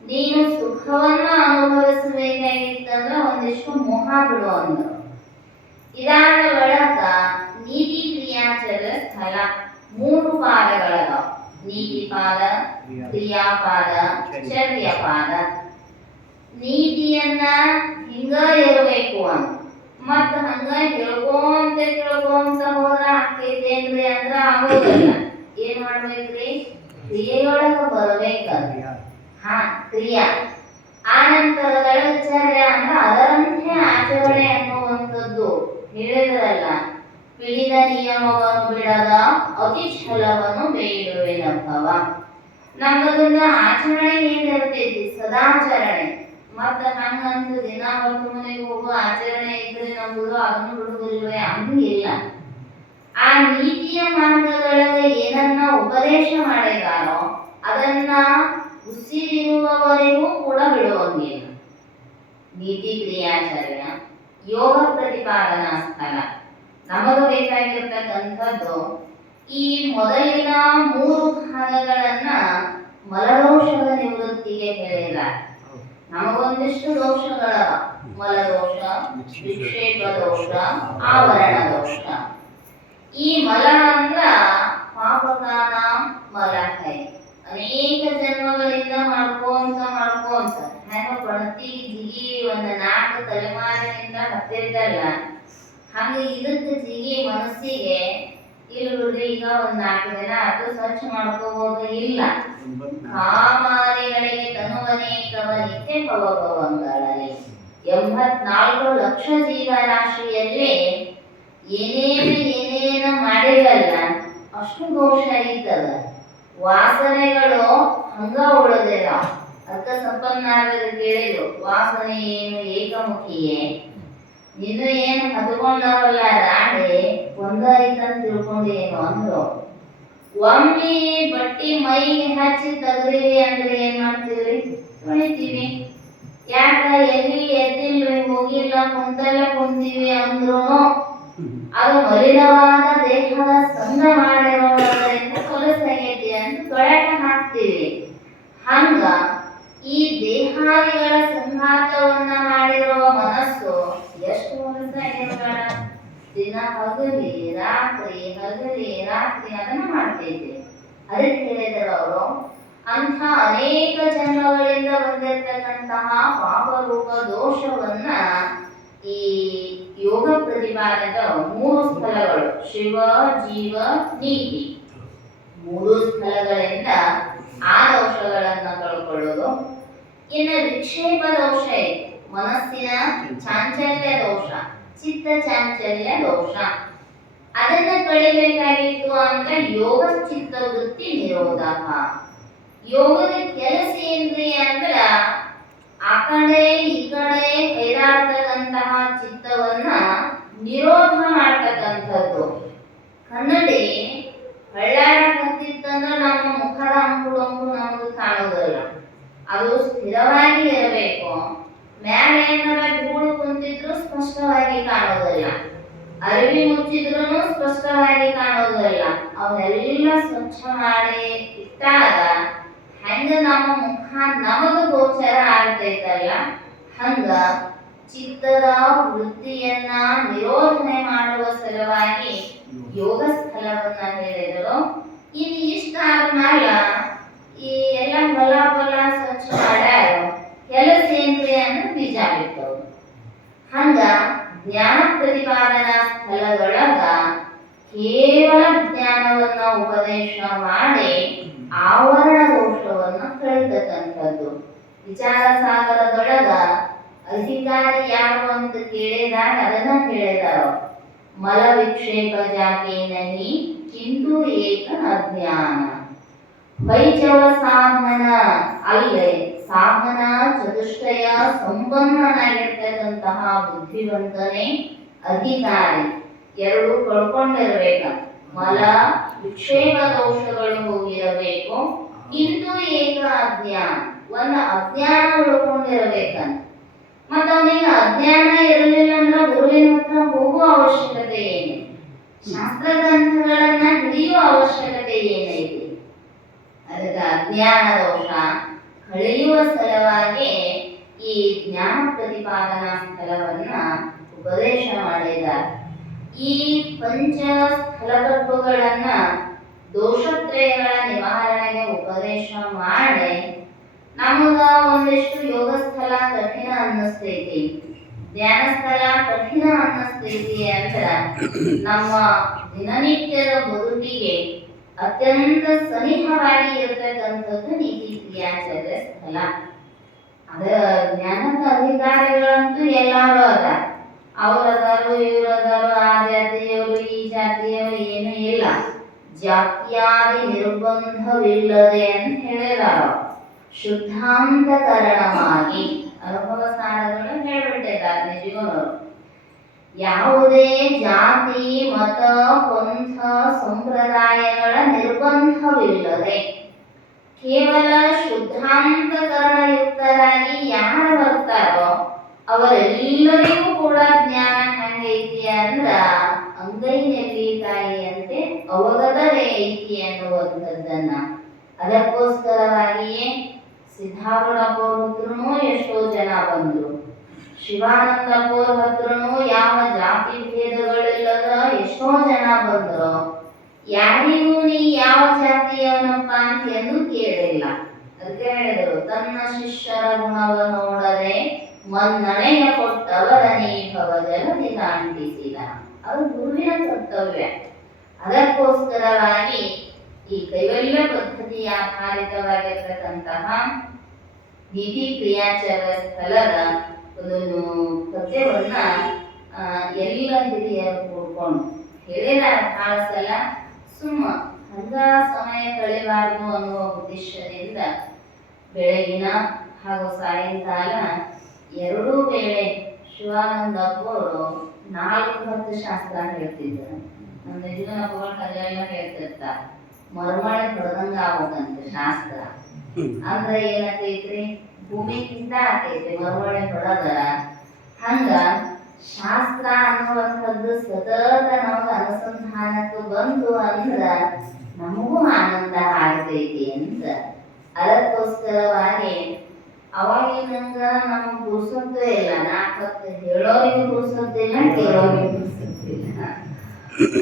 ನೀನು ಸುಖವನ್ನ ಅನುಭವಿಸಬೇಕಾಗಿತ್ತಂದ್ರೆ ಒಂದಿಷ್ಟು ಮೋಹ ಬಿಡು ಅಂದ್ರು. ಇದಾದ ಬಳಿಕ ನೀತಿ ಕ್ರಿಯಾಚರ್ಯ ಸ್ಥಳ 3 ಪಾದಗಳದಾವ. ನೀತಿ ಪಾದ, ಕ್ರಿಯಾಪಾದ, ಚರ್ಯಪಾದ. ನೀತಿಯನ್ನ ಹಿಂಗ ಇರಬೇಕು ಅಂತ, ಮತ್ತ ಹಂಗ ಕೇಳ್ಕೊಂತ ಹೋದ್ರ ಆಗ್ತೈತೇನ್ರಿ ಅಂದ್ರ ಆಗೋದಿಲ್ಲ. ಏನ್ ಮಾಡ್ಬೇಕ್ರಿ? ಕ್ರಿಯೆಯೊಳಗ ಬರ್ಬೇಕ. ಕ್ರಿಯಾ ಆನಂತರದೊಳಗ ಚರ್ಯ ಅಂದ್ರ ಅದರಂತೆ ಆಚರಣೆ ಅನ್ನುವಂಥದ್ದು. ಹೇಳಿದ್ರಲ್ಲ, ಪಿಡಿದ ನಿಯಮವನ್ನು ಬಿಡದ ಅತಿ ಛಲವನ್ನು ಬೇಡುವೆನಭವ. ನಮ್ಮದನ್ನ ಆಚರಣೆ ಏನಿರ್ತೈತಿ? ಸದಾಚರಣೆ. ಮತ್ತ ಹಂಗಂತ ದಿನ ಹೊತ್ತು ಮನೆಗೆ ಹೋಗುವ ಆಚರಣೆ ಇದ್ರೆ ನಮ್ಮದು ಅದನ್ನು ಬಿಡುವುದಿಲ್ವೇ? ಹಂಗಿಲ್ಲ. ಆ ನೀತಿಯ ಮಾರ್ಗದೊಳಗೆ ಏನನ್ನ ಉಪದೇಶ ಮಾಡಿದಾರೋ ಅದನ್ನ ಉಸಿರಿರುವವರೆಗೂ ಕೂಡ ಬಿಡುವಂಗಿಲ್ಲ. ನೀತಿ ಕ್ರಿಯಾಚರ್ಯ, ಯೋಗ ಪ್ರತಿಪಾದನಾ ಸ್ಥಳ. ನಮಗೆ ಬೇಕಾಗಿರ್ತಕ್ಕಂಥದ್ದು ಈ ಮೊದಲಿನ 3 ಭಾಗಗಳನ್ನ ಮಲದೋಷದ ನಿವೃತ್ತಿಗೆ ಹೇಳಿದ. ನಮಗೊಂದಿಷ್ಟು ದೋಷಗಳ, ಮಲದೋಷ, ವಿಕ್ಷೇಪ ದೋಷ, ಆವರಣ ದೋಷ. ಈ ಮಲ ಅಂದ್ರ ಪಾಪಕಾನ ಮಲಹೈ. ಅನೇಕ ಜನ್ಮಗಳಿಂದ ಮಾಡ್ಕೊಂತ ಹೆಂಗ ಪಣತಿ ಜಿಗಿ ಒಂದು 4 ತಲೆಮಾರಿನಿಂದ ಹತ್ತಿದ್ದಲ್ಲ, ಹಂಗ ಇದಕ್ಕೆ ಜಿಗಿ ಮನಸ್ಸಿಗೆ ಇಲ್ಲಿ ಬಿಡ್ರಿ, ಈಗ ಒಂದ್ 4 ದಿನ ಅದು ಸ್ವಚ್ಛ ಮಾಡ್ಕೋಬಹುದು ಇಲ್ಲ. ಕಾಮಾರಿಗಳಿಗೆ ತನುವನೇಕವನಿಗೆ ಭವಭವಂಗಳಲ್ಲಿ 84 ಲಕ್ಷ ಜೀವರಾಶಿಯಲ್ಲಿ ಏನೇನು ಮಾಡಿರಲ್ಲ ಅಷ್ಟು ದೋಷ ಇದ್ದದ. ವಾಸನೆಗಳು ಹಂಗ ಉಳಿದಿಲ್ಲ. ಅರ್ಥ ಸಂಪನ್ನಾಗದ ಕೇಳಿದ್ರು, ವಾಸನೆ ಏನು ಏಕಮುಖಿಯೇ, ನೀನು ಏನು ಹತ್ಕೊಂಡವಲ್ಲ ರಾಣಿ, ಒಂದಾಯ್ತಂತ ತಿಳ್ಕೊಂಡೇನು ಅಂದ್ರು. ಒಮ್ಮೆ ಬಟ್ಟಿ ಮೈಗೆ ಹಚ್ಚಿ ತೆಗ್ದಿವಿ ಅಂದ್ರೆ ಏನ್ ಮಾಡ್ತೀವಿ? ತೊಳಿತೀವಿ. ಯಾಕ ಎಲ್ಲಿ ಎದ್ದಿಲ್ವಿ, ಹೋಗಿಲ್ಲ, ಕುಂತಲ್ಲ ಕುಂತೀವಿ ಅಂದ್ರೂ ಅದು ಮಲಿನವಾದ ದೇಹದ ಸಂಘ ಮಾಡಿರೋದ್ರಿಂದ ಹೊಲಸಾಗೈತಿ ಅಂತ ತೊಳೆಕ ಹಾಕ್ತೀವಿ. ಹಂಗ ಈ ದೇಹಾದಿಗಳ ಸಂಘಾತವನ್ನ ಮಾಡಿರುವ ಮನಸ್ಸು ಎಷ್ಟು ಹೊಲಸಾಗಿರೋಣ, ದಿನ ಹಗಲಿ ರಾತ್ರಿ ಹಗಲಿ ರಾತ್ರಿ ಅದನ್ನ ಮಾಡ್ತೈತಿ. ಅದಕ್ಕೆ ಹೇಳಿದರು ಅವರು, ಅಂಥ ಅನೇಕ ಜನ್ಮಗಳಿಂದ ಬಂದಿರತಕ್ಕಂತಹ ಪಾಪರೂಪ ದೋಷವನ್ನ ಈ ಯೋಗ ಪ್ರತಿಪಾದಕ 3 ಸ್ಥಳಗಳು, ಶಿವ ಜೀವ ನೀತಿ, 3 ಸ್ಥಳಗಳಿಂದ ಆ ದೋಷಗಳನ್ನ ಕಳ್ಕೊಳ್ಳೋದು. ಇನ್ನು ವಿಕ್ಷೇಪ ದೋಷ ಇದೆ, ಮನಸ್ಸಿನ ಚಾಂಚಲ್ಯ ದೋಷ, ಚಿತ್ತ ಚಾಂಚಲ್ಯ ದೋಷ. ಅದನ್ನ ಕಳಿಬೇಕಾಗಿತ್ತು ಅಂದ್ರೆ ಯೋಗ ಚಿತ್ತ ವೃತ್ತಿ ನಿರೋಧ. ಯೋಗದ ಕೆಲಸ ಏನ್ರಿ ಅಂದ್ರ ಆ ಕಡೆ ಈ ಕಡೆ ಕೈದಾಡ್ತಕ್ಕಂತಹ ಚಿತ್ತವನ್ನ ನಿರೋಧ ಮಾಡ್ತಕ್ಕಂಥದ್ದು. ಕನ್ನಡಿ ಹಳ್ಳಾಡಕತ್ತಿತ್ತಂದ್ರೆ ನಮ್ಮ ಮುಖದ ಅಂಕುಡು ನಮ್ಗೆ ಕಾಣೋದಲ್ಲ, ಅದು ಸ್ಥಿರವಾಗಿ ಇರಬೇಕು. ಮ್ಯಾಲ ಏನಾರ ಧೂಳು ಕುಂತಿದ್ರು ಸ್ಪಷ್ಟವಾಗಿ ಕಾಣೋದಲ್ಲ, ಅರಿವಿ ಮುಚ್ಚಿದ್ರು ಸ್ಪಷ್ಟವಾಗಿ ಕಾಣೋದಲ್ಲ. ಅವನ್ನೆಲ್ಲ ಸ್ವಚ್ಛ ಮಾಡಿ ಇಟ್ಟಾಗ ಹೆಂಗ ನಮ್ಮ ಮುಖ ನಮಗ ಗೋಚರ ಆಗ್ತೈತಲ್ಲ, ಹಂಗ ಚಿತ್ತದ ವೃತ್ತಿಯನ್ನ ನಿರೋಧನೆ ಮಾಡುವ ಸಲುವಾಗಿ ಯೋಗ ಸ್ಥಳವನ್ನ ಹೇಳಿದರು. ಇನ್ನು ಇಷ್ಟ ಆದ್ಮೇಲೆ ಈ ಎಲ್ಲ ಹೊಲ ಸ್ವಚ್ಛ ಮಾಡ್ಯಾರ, ಕೆಲಸ ಏನ್ರಿ ಅಂದ್ರೆ ಬೀಜ ಬಿತ್ತವು. ಹಂಗ ಜ್ಞಾನ ಪ್ರತಿಪಾದನಾ ಸ್ಥಳದೊಳಗ ಕೇವಲ ಜ್ಞಾನವನ್ನ ಉಪದೇಶ ಮಾಡಿ ಆವರಣ ದೋಷವನ್ನ ಕಳಿತಕ್ಕಂಥದ್ದು. ವಿಚಾರ ಸಾಗರದೊಳಗ ಅಧಿಕಾರಿ ಯಾರು ಅಂತ ಕೇಳಿದಾಗ ಅದನ್ನ ಹೇಳಿದಾರ, ಮಲ ವಿಕ್ಷೇಪ ಜಾತೇನಹಿ ಕಿಂತು ಏಕ ಅಜ್ಞಾನ. ವೈಚವ ಸಾಧನ ಅಲ್ಲೇ ಸಾಧನ ಚತುಷ್ಟಯ ಸಂಪನ್ನನಾಗಿರ್ತಕ್ಕಂತಹ ಬುದ್ಧಿವಂತನೇ ಅಧಿಕಾರಿ. 2 ಕಳ್ಕೊಂಡಿರ್ಬೇಕ, ಮಲ ವಿಕ್ಷೇಪ ದೋಷಗಳು ಹೋಗಿರಬೇಕು, ಕಿಂತು ಏಕ ಅಜ್ಞಾನ, ಒಂದು ಅಜ್ಞಾನ ಉಳ್ಕೊಂಡಿರ್ಬೇಕಂತ. ಮತ್ತ ಅವನಿಗೆ ಅಜ್ಞಾನ ಇರಲಿಲ್ಲ ಅಂದ್ರೆ ಗುರುವಿನ ಹತ್ರ ಹೋಗುವ ಅವಶ್ಯಕತೆ ಏನಿದೆ, ಶಾಸ್ತ್ರ ಗ್ರಂಥಗಳನ್ನ ಹಿಡಿಯುವ ಅವಶ್ಯಕತೆ ಏನೈತಿ. ಅದಕ್ಕೆ ಅಜ್ಞಾನ ದೋಷ ಕಳೆಯುವ ಸಲುವಾಗಿ ಈ ಜ್ಞಾನ ಪ್ರತಿಪಾದನಾ ಸ್ಥಳವನ್ನ ಉಪದೇಶ ಮಾಡಿದ್ದಾರೆ. ಈ ಪಂಚ ಸ್ಥಳತತ್ವಗಳನ್ನ ದೋಷತ್ರಯಗಳ ನಿವಾರಣೆಗೆ ಉಪದೇಶ ಮಾಡಿ ನಮಗ ಒಂದಿಷ್ಟು ಯೋಗ ಸ್ಥಳ ಕಠಿಣ ಅನ್ನಿಸ್ತೈತಿ, ಧ್ಯಾನ ಸ್ಥಳ ಕಠಿಣ ಅನ್ನಿಸ್ತೈತಿ ಅಂದ್ರ ನಮ್ಮ ದಿನನಿತ್ಯದ ಬದುಕಿಗೆ ಅತ್ಯಂತ ಸನಿಹವಾಗಿ ಇರತಕ್ಕಂಥದ್ದು ನೀತಿ ಕ್ರಿಯಾಚರ್ಯ ಸ್ಥಳ. ಅದ ಜ್ಞಾನದ ಅಧಿಕಾರಿಗಳಂತೂ ಎಲ್ಲಾರು ಅದ, ಅವರದಾರು ಇವರದಾರು, ಆ ಜಾತಿಯವರು ಈ ಜಾತಿಯವರು ಏನೂ ಇಲ್ಲ, ಜಾತ್ಯಾದಿ ನಿರ್ಬಂಧವಿಲ್ಲದೆ ಅಂತ ಹೇಳಿದಾರ. ಶುದ್ಧಾಂತಕರಣವಾಗಿ ಅನುಭವ ಸಾರಗಳು ಹೇಳ್ಬಿಟ್ಟಿದ್ದಾರೆ ನಿಜಗಳು. ಯಾವುದೇ ಜಾತಿ ಮತ ಪಂಥ ಸಂಪ್ರದಾಯಗಳ ನಿರ್ಬಂಧವಿಲ್ಲದೆ ಕೇವಲ ಶುದ್ಧಾಂತಕರಣಯುಕ್ತರಾಗಿ ಯಾರು ಬರ್ತಾರೋ ಅವರೆಲ್ಲರಿಗೂ ಕೂಡ ಜ್ಞಾನ ಹೆಂಗೈತಿ ಅಂದ್ರ ಅಂಗೈ ನೆಲ್ಲಿಕಾಯಿಯಂತೆ ಅವಗತವೇ ಐತಿ ಅನ್ನುವಂಥದ್ದನ್ನ. ಅದಕ್ಕೋಸ್ಕರವಾಗಿಯೇ ಸಿದ್ಧಾರೂಢಪ್ಪವ್ರ ಹತ್ರನೂ ಎಷ್ಟೋ ಜನ ಬಂದ್ರು, ಶಿವಾನಂದಪ್ಪವ್ರ ಹತ್ರನೂ ಯಾವ ಜಾತಿ ಭೇದಗಳಿಲ್ಲದ ಎಷ್ಟೋ ಜನ ಬಂದ್ರು. ಯಾರಿಗೂ ನೀ ಯಾವ ಜಾತಿಯವನಪ್ಪ ಅಂತ ಎಂದು ಕೇಳಿಲ್ಲ. ಅದಕ್ಕೆ ಹೇಳಿದರು, ತನ್ನ ಶಿಷ್ಯರ ಗುಣವ ನೋಡದೆ ಮನ್ನಣೆಯ ಕೊಟ್ಟವರ ನೀ ಭವಜಲದಿ ದಾಂಟಿಸಿದ. ಅದು ಗುರುವಿನ ಕರ್ತವ್ಯ. ಅದಕ್ಕೋಸ್ಕರವಾಗಿ ಈ ಕೈವಲ್ಯ ಪದ್ಧತಿ ಆಧಾರಿತವಾಗಿರ್ತಕ್ಕಂತಹ ನೀತಿ ಕ್ರಿಯಾಚರ್ಯ ಸ್ಥಳದ ಒಂದು ಪದ್ಯವನ್ನ ಎಲ್ಲ ಹಿರಿಯರು ಕೂಡ್ಕೊಂಡು ಹೇಳಿದಾರ. ಬಹಳ ಸಲ ಸುಮ್ಮ ಹಂಗ ಸಮಯ ಕಳೆಬಾರದು ಅನ್ನುವ ಉದ್ದೇಶದಿಂದ ಬೆಳಗಿನ ಹಾಗೂ ಸಾಯಂಕಾಲ ಎರಡೂ ವೇಳೆ ಶಿವಾನಂದ ಅಪ್ಪವರು 4 ಹೊತ್ತು ಶಾಸ್ತ್ರ ಹೇಳ್ತಿದ್ರು. ನಮ್ಮ ಯಜಮಾನಪ್ಪಗಳು ಕಲ್ಯಾಣ ಹೇಳ್ತಿರ್ತಾರೆ, ಮರುಮಳೆ ಹೊಡೆದಂಗ ಆಗ್ಬೇಕಂತ ಶಾಸ್ತ್ರ. ಅಂದ್ರೆ ಏನಾಗ್ತೈತ್ರಿ, ಭೂಮಿಗಿಂತ ಆಗ್ತೈತಿ ಮರುಮಳೆ ಹೊಡೆದರ. ಹಂಗ ಶಾಸ್ತ್ರ ಅನ್ನುವಂಥದ್ದು ಸತತ ನಮಗೆ ಅನುಸಂಧಾನಕ್ಕೆ ಬಂತು ಅಂದ್ರ ನಮಗೂ ಆನಂದ ಆಗ್ತೈತಿ ಅಂತ. ಅದಕ್ಕೋಸ್ಕರವಾಗಿ ಅವಾಗಿನಂಗ ನಮಗೆ ಗುರುಸಂತೂ ಇಲ್ಲ, 4 ಹೊತ್ತು ಹೇಳೋರಿಗೂ ಗುರುಸಂತಿಲ್ಲ, ಕೇಳೋರಿಗೂ ಗುರುಸಂತಿಲ್ಲ.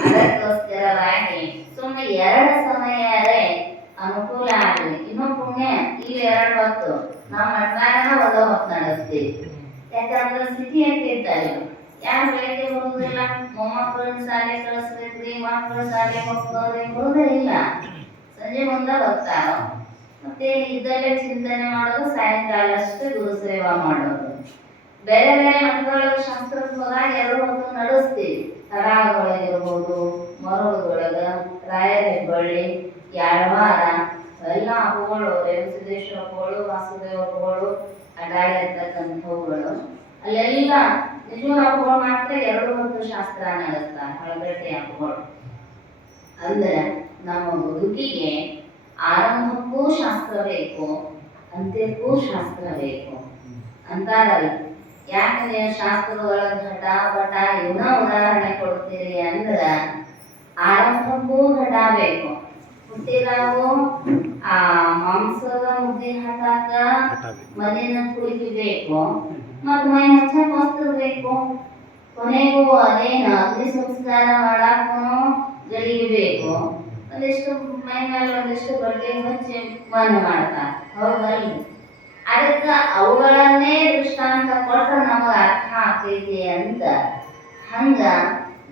ಅದಕ್ಕೋಸ್ಕರವಾಗಿ ಸುಮ್ಮನೆ 2 ಸಮಯರೇ ಅನುಕೂಲ ಆಗಲಿ. ಇನ್ನೂ ಪುಣ್ಯ ಇಲ್ಲಿ 2 ಹೊತ್ತು ನಾವು ಮಠದಾಗ 1 ಹೊತ್ತು ನಡೆಸ್ತೀವಿ. ಯಾಕಂದ್ರೆ ಸ್ಥಿತಿ ಆಗ್ತಿರ್ತಲ್ಲ, ಯಾರು ಬೆಳಗ್ಗೆ ಬರುವುದಿಲ್ಲ, ಮೊಮ್ಮಕ್ಕಳನ್ನ ಶಾಲೆ ಕಳಿಸ್ಬೇಕ್ರಿ, ಮಕ್ಕಳು ಶಾಲೆ ಹೋಗ್ತಾರೆ, ಬರೋದೇ ಇಲ್ಲ. ಸಂಜೆ ಮುಂದೆ ಬರ್ತಾರೋ, ಮತ್ತೆ ಇದ್ದಲ್ಲೇ ಚಿಂತನೆ ಮಾಡೋದು, ಸಾಯಂಕಾಲ ಅಷ್ಟೇ ಗುರು ಸೇವಾ ಮಾಡೋದು. ಬೇರೆ ಬೇರೆ ಮಠದೊಳಗೆ ಶಾಸ್ತ್ರದ ಹೋದಾಗ 2 ಹೊತ್ತು ನಡೆಸ್ತೀವಿ. ತಡಾಗೊಳಗಿರ್ಬೋದು, ಮರುಳೊಳಗ, ರಾಯರೆಬ್ಬಳ್ಳಿ, ಯಾಳವಾರ ಎಲ್ಲ ಹೂಗಳು, ರೇವಸಿದ್ದೇಶ್ವರ ಹೂಗಳು, ವಾಸುದೇವ ಹೂಗಳು ಅಡ್ಡಾಡಿರ್ತಕ್ಕಂಥವುಗಳು. ಅಲ್ಲೆಲ್ಲ ನಿಜವಾದ ಹೂಗಳು ಮಾತ್ರ 2 ಹೊತ್ತು ಶಾಸ್ತ್ರ ನಡೆಸ್ತಾರೆ, ಹಳಗಟ್ಟೆ ಹೂಗಳು. ಅಂದ್ರೆ ನಮ್ಮ ಬದುಕಿಗೆ ಆರಂಭಕ್ಕೂ ಶಾಸ್ತ್ರ ಬೇಕು, ಅಂತ್ಯಕ್ಕೂ ಶಾಸ್ತ್ರ ಬೇಕು ಅಂತಾರಲ್ಲ. ಯಾಕೆ ನೀವು ಶಾಸ್ತ್ರದೊಳಗೆ ಘಟ ಪಟ ಇವನ್ನ ಉದಾಹರಣೆ ಕೊಡ್ತೀರಿ ಅಂದ್ರ, ಆರಂಭಕ್ಕೂ ಘಟ ಬೇಕು. ಹುಟ್ಟಿದಾಗೂ ಆ ಮಾಂಸದ ಮುದ್ದೆ ಹಾಕಾಕ ಮಣ್ಣಿನ ಕುಳಿಗೆ ಬೇಕು, ಮತ್ ಮೈ ಹಚ್ಚಕ್ ವಸ್ತ್ರ ಬೇಕು. ಕೊನೆಗೂ ಅದೇನು ಅಗ್ನಿ ಸಂಸ್ಕಾರ ಮಾಡಾಕೂ ಗಡಿಗೆ ಬೇಕು. ಒಂದಿಷ್ಟು ಮೈ ಮೇಲೆ ಒಂದಿಷ್ಟು ಬಟ್ಟೆ ಹಚ್ಚಿ ಮಣ್ಣು ಮಾಡ್ತಾರೆ, ಹೌದಲ್ಲ? ಅದಕ್ಕೆ ಅವುಗಳನ್ನೇ ದೃಷ್ಟಾಂತ ಕೊಟ್ರೆ ನಮಗೆ ಅರ್ಥ ಆಗ್ತೈತಿ ಅಂತ. ಹಂಗ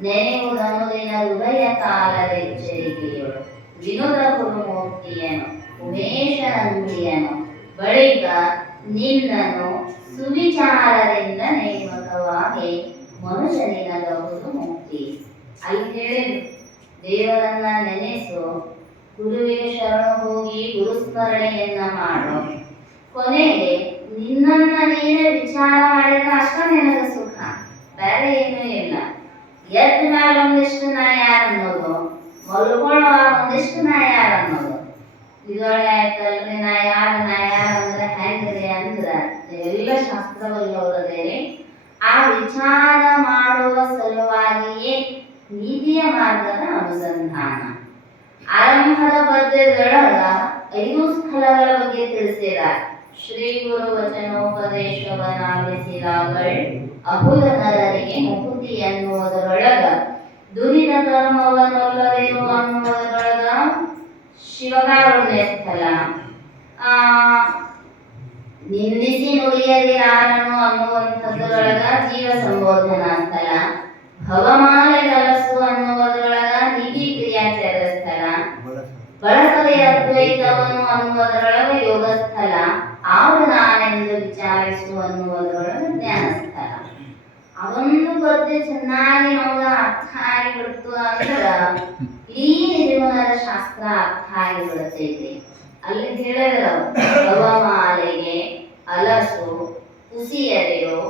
ನೆನೆಯುವುದನ್ನುದಿನ ಹೃದಯ ಕಾಲದ ಎಚ್ಚರಿಕೆಯಳು ವಿನೋದ ಗುರುಮೂರ್ತಿಯನು ಉಮೇಶನಂದಿಯನು ಬಳಿಕ ನಿನ್ನನ್ನು ಸುವಿಚಾರದಿಂದ ನೇಮಕವಾಗಿ ಮನುಷ್ಯನಿನಗಬಹುದು ಮುಕ್ತಿ. ಅಲ್ಲಿ ಹೇಳಿದ್ರು, ದೇವರನ್ನ ನೆನೆಸು, ಗುರುವಿಗೆ ಶರಣ ಹೋಗಿ ಗುರುಸ್ಮರಣೆಯನ್ನ ಮಾಡು, ಕೊನೆಗೆ ನಿನ್ನನ್ನ ನೀನೇ ವಿಚಾರ ಮಾಡಿದ್ರೆ ಅಷ್ಟ ನಿನಗೆ ಸುಖ, ಬೇರೆ ಏನೂ ಇಲ್ಲ. ಎದ್ದ ಮೇಲೆ ಒಂದಿಷ್ಟು ನಾ ಯಾರು ಅನ್ನೋದು, ಮಲ್ಕೊಳ್ಳುವಾಗ ಒಂದಿಷ್ಟು ನಾ ಯಾರು ಅನ್ನೋದು. ಇದೊಳ್ಳೆ ಆಯ್ತಲ್ರಿ, ನಾ ಯಾರು ಅಂದ್ರೆ ಹೆಂಗ್ರಿ ಅಂದ್ರ ಎಲ್ಲ ಶಾಸ್ತ್ರವಲ್ಲವರದೇನೆ. ಆ ವಿಚಾರ ಮಾಡುವ ಸಲುವಾಗಿಯೇ ನೀತಿಯ ಮಾರ್ಗದ ಅನುಸಂಧಾನ. ಆರಂಭದ ಪದ್ಯದೊಳಗ 5 ಸ್ಥಳಗಳ ಬಗ್ಗೆ ತಿಳಿಸಿದ್ದಾರೆ. ಶ್ರೀ ಗುರು ವಚನೋಪದೇಶವನ್ನಾಲಿಸಿದಾಗಳ್ ಅಹುಲ ನರರಿಗೆ ಮುಕುತಿ ಎನ್ನುವುದರೊಳಗ, ದುರಿತ ಧರ್ಮವನ್ನೊಲ್ಲರಿರು ಅನ್ನುವುದರೊಳಗ ಶಿವಕಾರುಣ್ಯ ಸ್ಥಳ, ನಿಂದಿಸಿ ನುಡಿಯದಿರಾರನು ಅನ್ನುವಂಥದ್ರೊಳಗ ಜೀವ ಸಂಬೋಧನಾ ಸ್ಥಳ, ಭವಮಾಲೆಗಲಸು ಅನ್ನುವುದರೊಳಗ ನಿಧಿ ಕ್ರಿಯಾಚಾರ ಸ್ಥಳ, ಬಳಸದೆ ಅದ್ವೈತವನು ಅನ್ನುವುದರೊಳಗ ಯೋಗ ಸ್ಥಳ, ಆರು ನಾನೆಂದು ವಿಚಾರಿಸು ಅನ್ನುವುದರೊಳಗ ಜ್ಞಾನ ಸ್ಥಳ. ಅವೊಂದು ಪದ್ಯ ಚೆನ್ನಾಗಿ ನಮಗೆ ಅರ್ಥ ಆಗಿಬಿಡ್ತು ಅಂದ್ರ ಈ ಜೀವನದ ಶಾಸ್ತ್ರ ಅರ್ಥ ಆಗಿಬಿಡುತ್ತೈತಿ. ಅಲ್ಲಿ ಹೇಳಿದ್ರು, ಭವಮಾಲೆಗೆ ಅಲಸು ಕುಸಿಯದಿರು,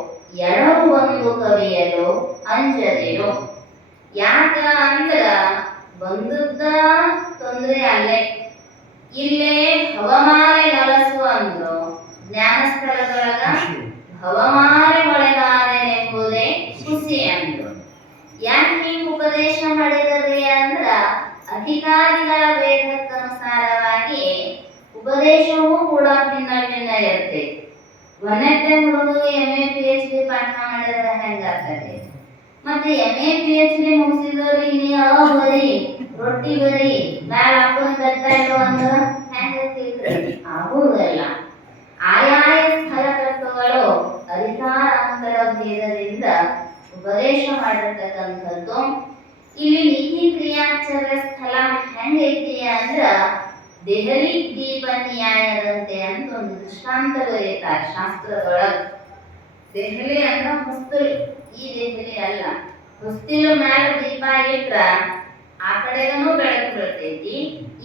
ಎಡವು ಒಂದು ಕವಿಯಲು ಅಂಜದಿರು. ಯಾಕ ಅಂದ್ರ ಬಂದದ್ದ ತೊಂದ್ರೆ ಅಲ್ಲೇ. ಇಲ್ಲೇ ಭವಮಾಲೆ ಅಲಸು ಅಂದ್ರು, ಜ್ಞಾನ ಸ್ಥಳದೊಳಗ ಭವಮಾಲೆ ಒಳಗಾದನೆಂಬುದೇ ಖುಷಿ ಅಂದ್ರು. ಯಾಕೆ ಹಿಂಗ್ ಉಪದೇಶ ಮಾಡಿದ್ರಿ ಅಂದ್ರ, ಅಧಿಕಾರಿಗಳ ವೇದಕ್ಕನುಸಾರವಾಗಿ ಉಪದೇಶವೂ ಕೂಡ ಭಿನ್ನ ಭಿನ್ನ ಇರ್ತೈತಿ. 1ನೇ ಹುಡುಗ MA PhD ಪಾಠ ಮಾಡಿದ್ರೆ ಹೆಂಗಾಗ್ತದೆ? ಮತ್ತೆ MA PhD ಮುಗಿಸಿದವರು ಇಲ್ಲಿ ಬರೀ ರೊಟ್ಟಿ ಬರೀ ಮ್ಯಾಲ ಹಾಕೊಂಡು ಬರ್ತಾ ಇರೋ ಅಂದ್ರ ಹೆಂಗಿರ್ತಿದ್ರು? ಆಗುವುದಲ್ಲ. ಆಯಾಯ ಸ್ಥಳಕರ್ತಗಳು ಅಧಿಕಾರಾಂತರ ಭೇದದಿಂದ ಉಪದೇಶ ಮಾಡಿರ್ತಕ್ಕಂಥದ್ದು. ಇಲ್ಲಿ ನೀತಿ ಕ್ರಿಯಾಚಾರ ಸ್ಥಳ ಹೆಂಗೈತಿ ಅಂದ್ರ, ದೆಹಲಿ ದೀಪ ನ್ಯಾಯದಂತೆ ಅಂತ ಒಂದು ದೃಷ್ಟಾಂತ ಬರೀತಾರೆ ಶಾಸ್ತ್ರದೊಳಗ. ದೆಹಲಿ ಅಂದ್ರ ಹೊಸ್ತಲು, ಈ ದೆಹಲಿ ಅಲ್ಲ. ಹೊಸ್ತಿಲು ಮ್ಯಾಲ ದೀಪ ಇಟ್ರ ಆ ಕಡೆಗೂ ಬೆಳಕು ಬೀಳ್ತೈತಿ,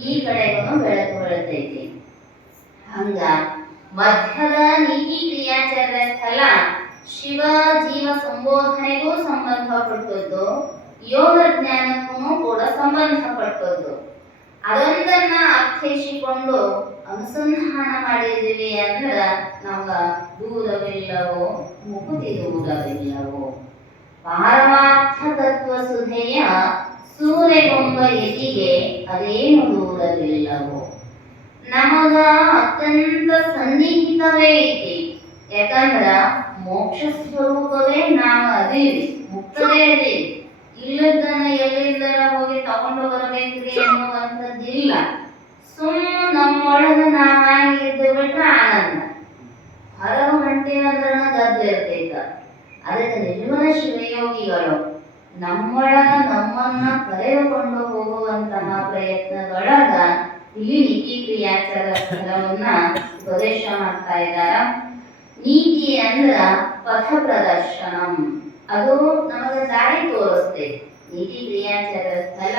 ಈ ಕಡೆಗೂ ಬೆಳಕು ಬೀಳ್ತೈತಿ. ಹಂಗ ಮಧ್ಯದ ನೀತಿ ಕ್ರಿಯಾಚರಣೆ ಸ್ಥಳ ಶಿವ ಜೀವ ಸಂಬೋಧನೆಗೂ ಸಂಬಂಧಪಟ್ಟದ್ದು, ಯೋಗ ಜ್ಞಾನಕ್ಕೂ ಕೂಡ ಸಂಬಂಧಪಟ್ಟದ್ದು. ಅದೊಂದನ್ನ ಅರ್ಥೈಸಿಕೊಂಡು ಅನುಸಂಧಾನ ಮಾಡಿದ್ದೀವಿ ಅಂದ್ರ ನಮಗ ದೂರವಿಲ್ಲವೋ ಮುಕುತಿ ದೂರವಿಲ್ಲವೋ. ಪಾರಮಾರ್ಥ ತತ್ವ ಸುಧೆಯ ಸೂರ್ಯಗೊಂಬ ಎದಿಗೆ ಅದೇನು ದೂರವಿಲ್ಲವೋ. ನಮಗ ಅತ್ಯಂತ ಸನ್ನಿಹಿತವೇ ಐತಿ. ಯಾಕಂದ್ರ ಮೋಕ್ಷ ಸ್ವರೂಪವೇ ನಾವು ಅದೀವಿ, ಮುಕ್ತವೇ ಅದೀವಿ. ಇಲ್ಲದನ್ನ ಎಲ್ಲಿಂದರ ಹೋಗಿ ತಗೊಂಡು ಬರಬೇಕ್ರಿ ಅನ್ನುವಂಥದ್ದಿಲ್ಲ. ನಮ್ಮೊಳಗ ನಾವಾಗಿದ್ದು ಬಿಟ್ರೆ ಆನಂದ. ಹೊರಗೆ ಹೊಂಟಿವಂದ್ರ ಗದ್ದಿರ್ತೈತ. ಅದಕ್ಕೆ ನಿಜವಾದ ಶಿವಯೋಗಿಗಳು ನಮ್ಮೊಳಗ ನಮ್ಮನ್ನ ಕರೆದುಕೊಂಡು ಹೋಗುವಂತಹ ಪ್ರಯತ್ನದೊಳಗ ಇಲ್ಲಿ ನೀತಿ ಕ್ರಿಯಾಚಾರ ಸ್ಥಳವನ್ನ ಉಪದೇಶ ಮಾಡ್ತಾ ಇದ್ದಾರ. ನೀತಿ ಅಂದ್ರ ಪಥ ಪ್ರದರ್ಶನಂ, ಅದು ನಮಗೆ ದಾರಿ ತೋರಿಸ್ತೈತಿ. ನೀತಿ ಕ್ರಿಯಾಚಾರ ಸ್ಥಳ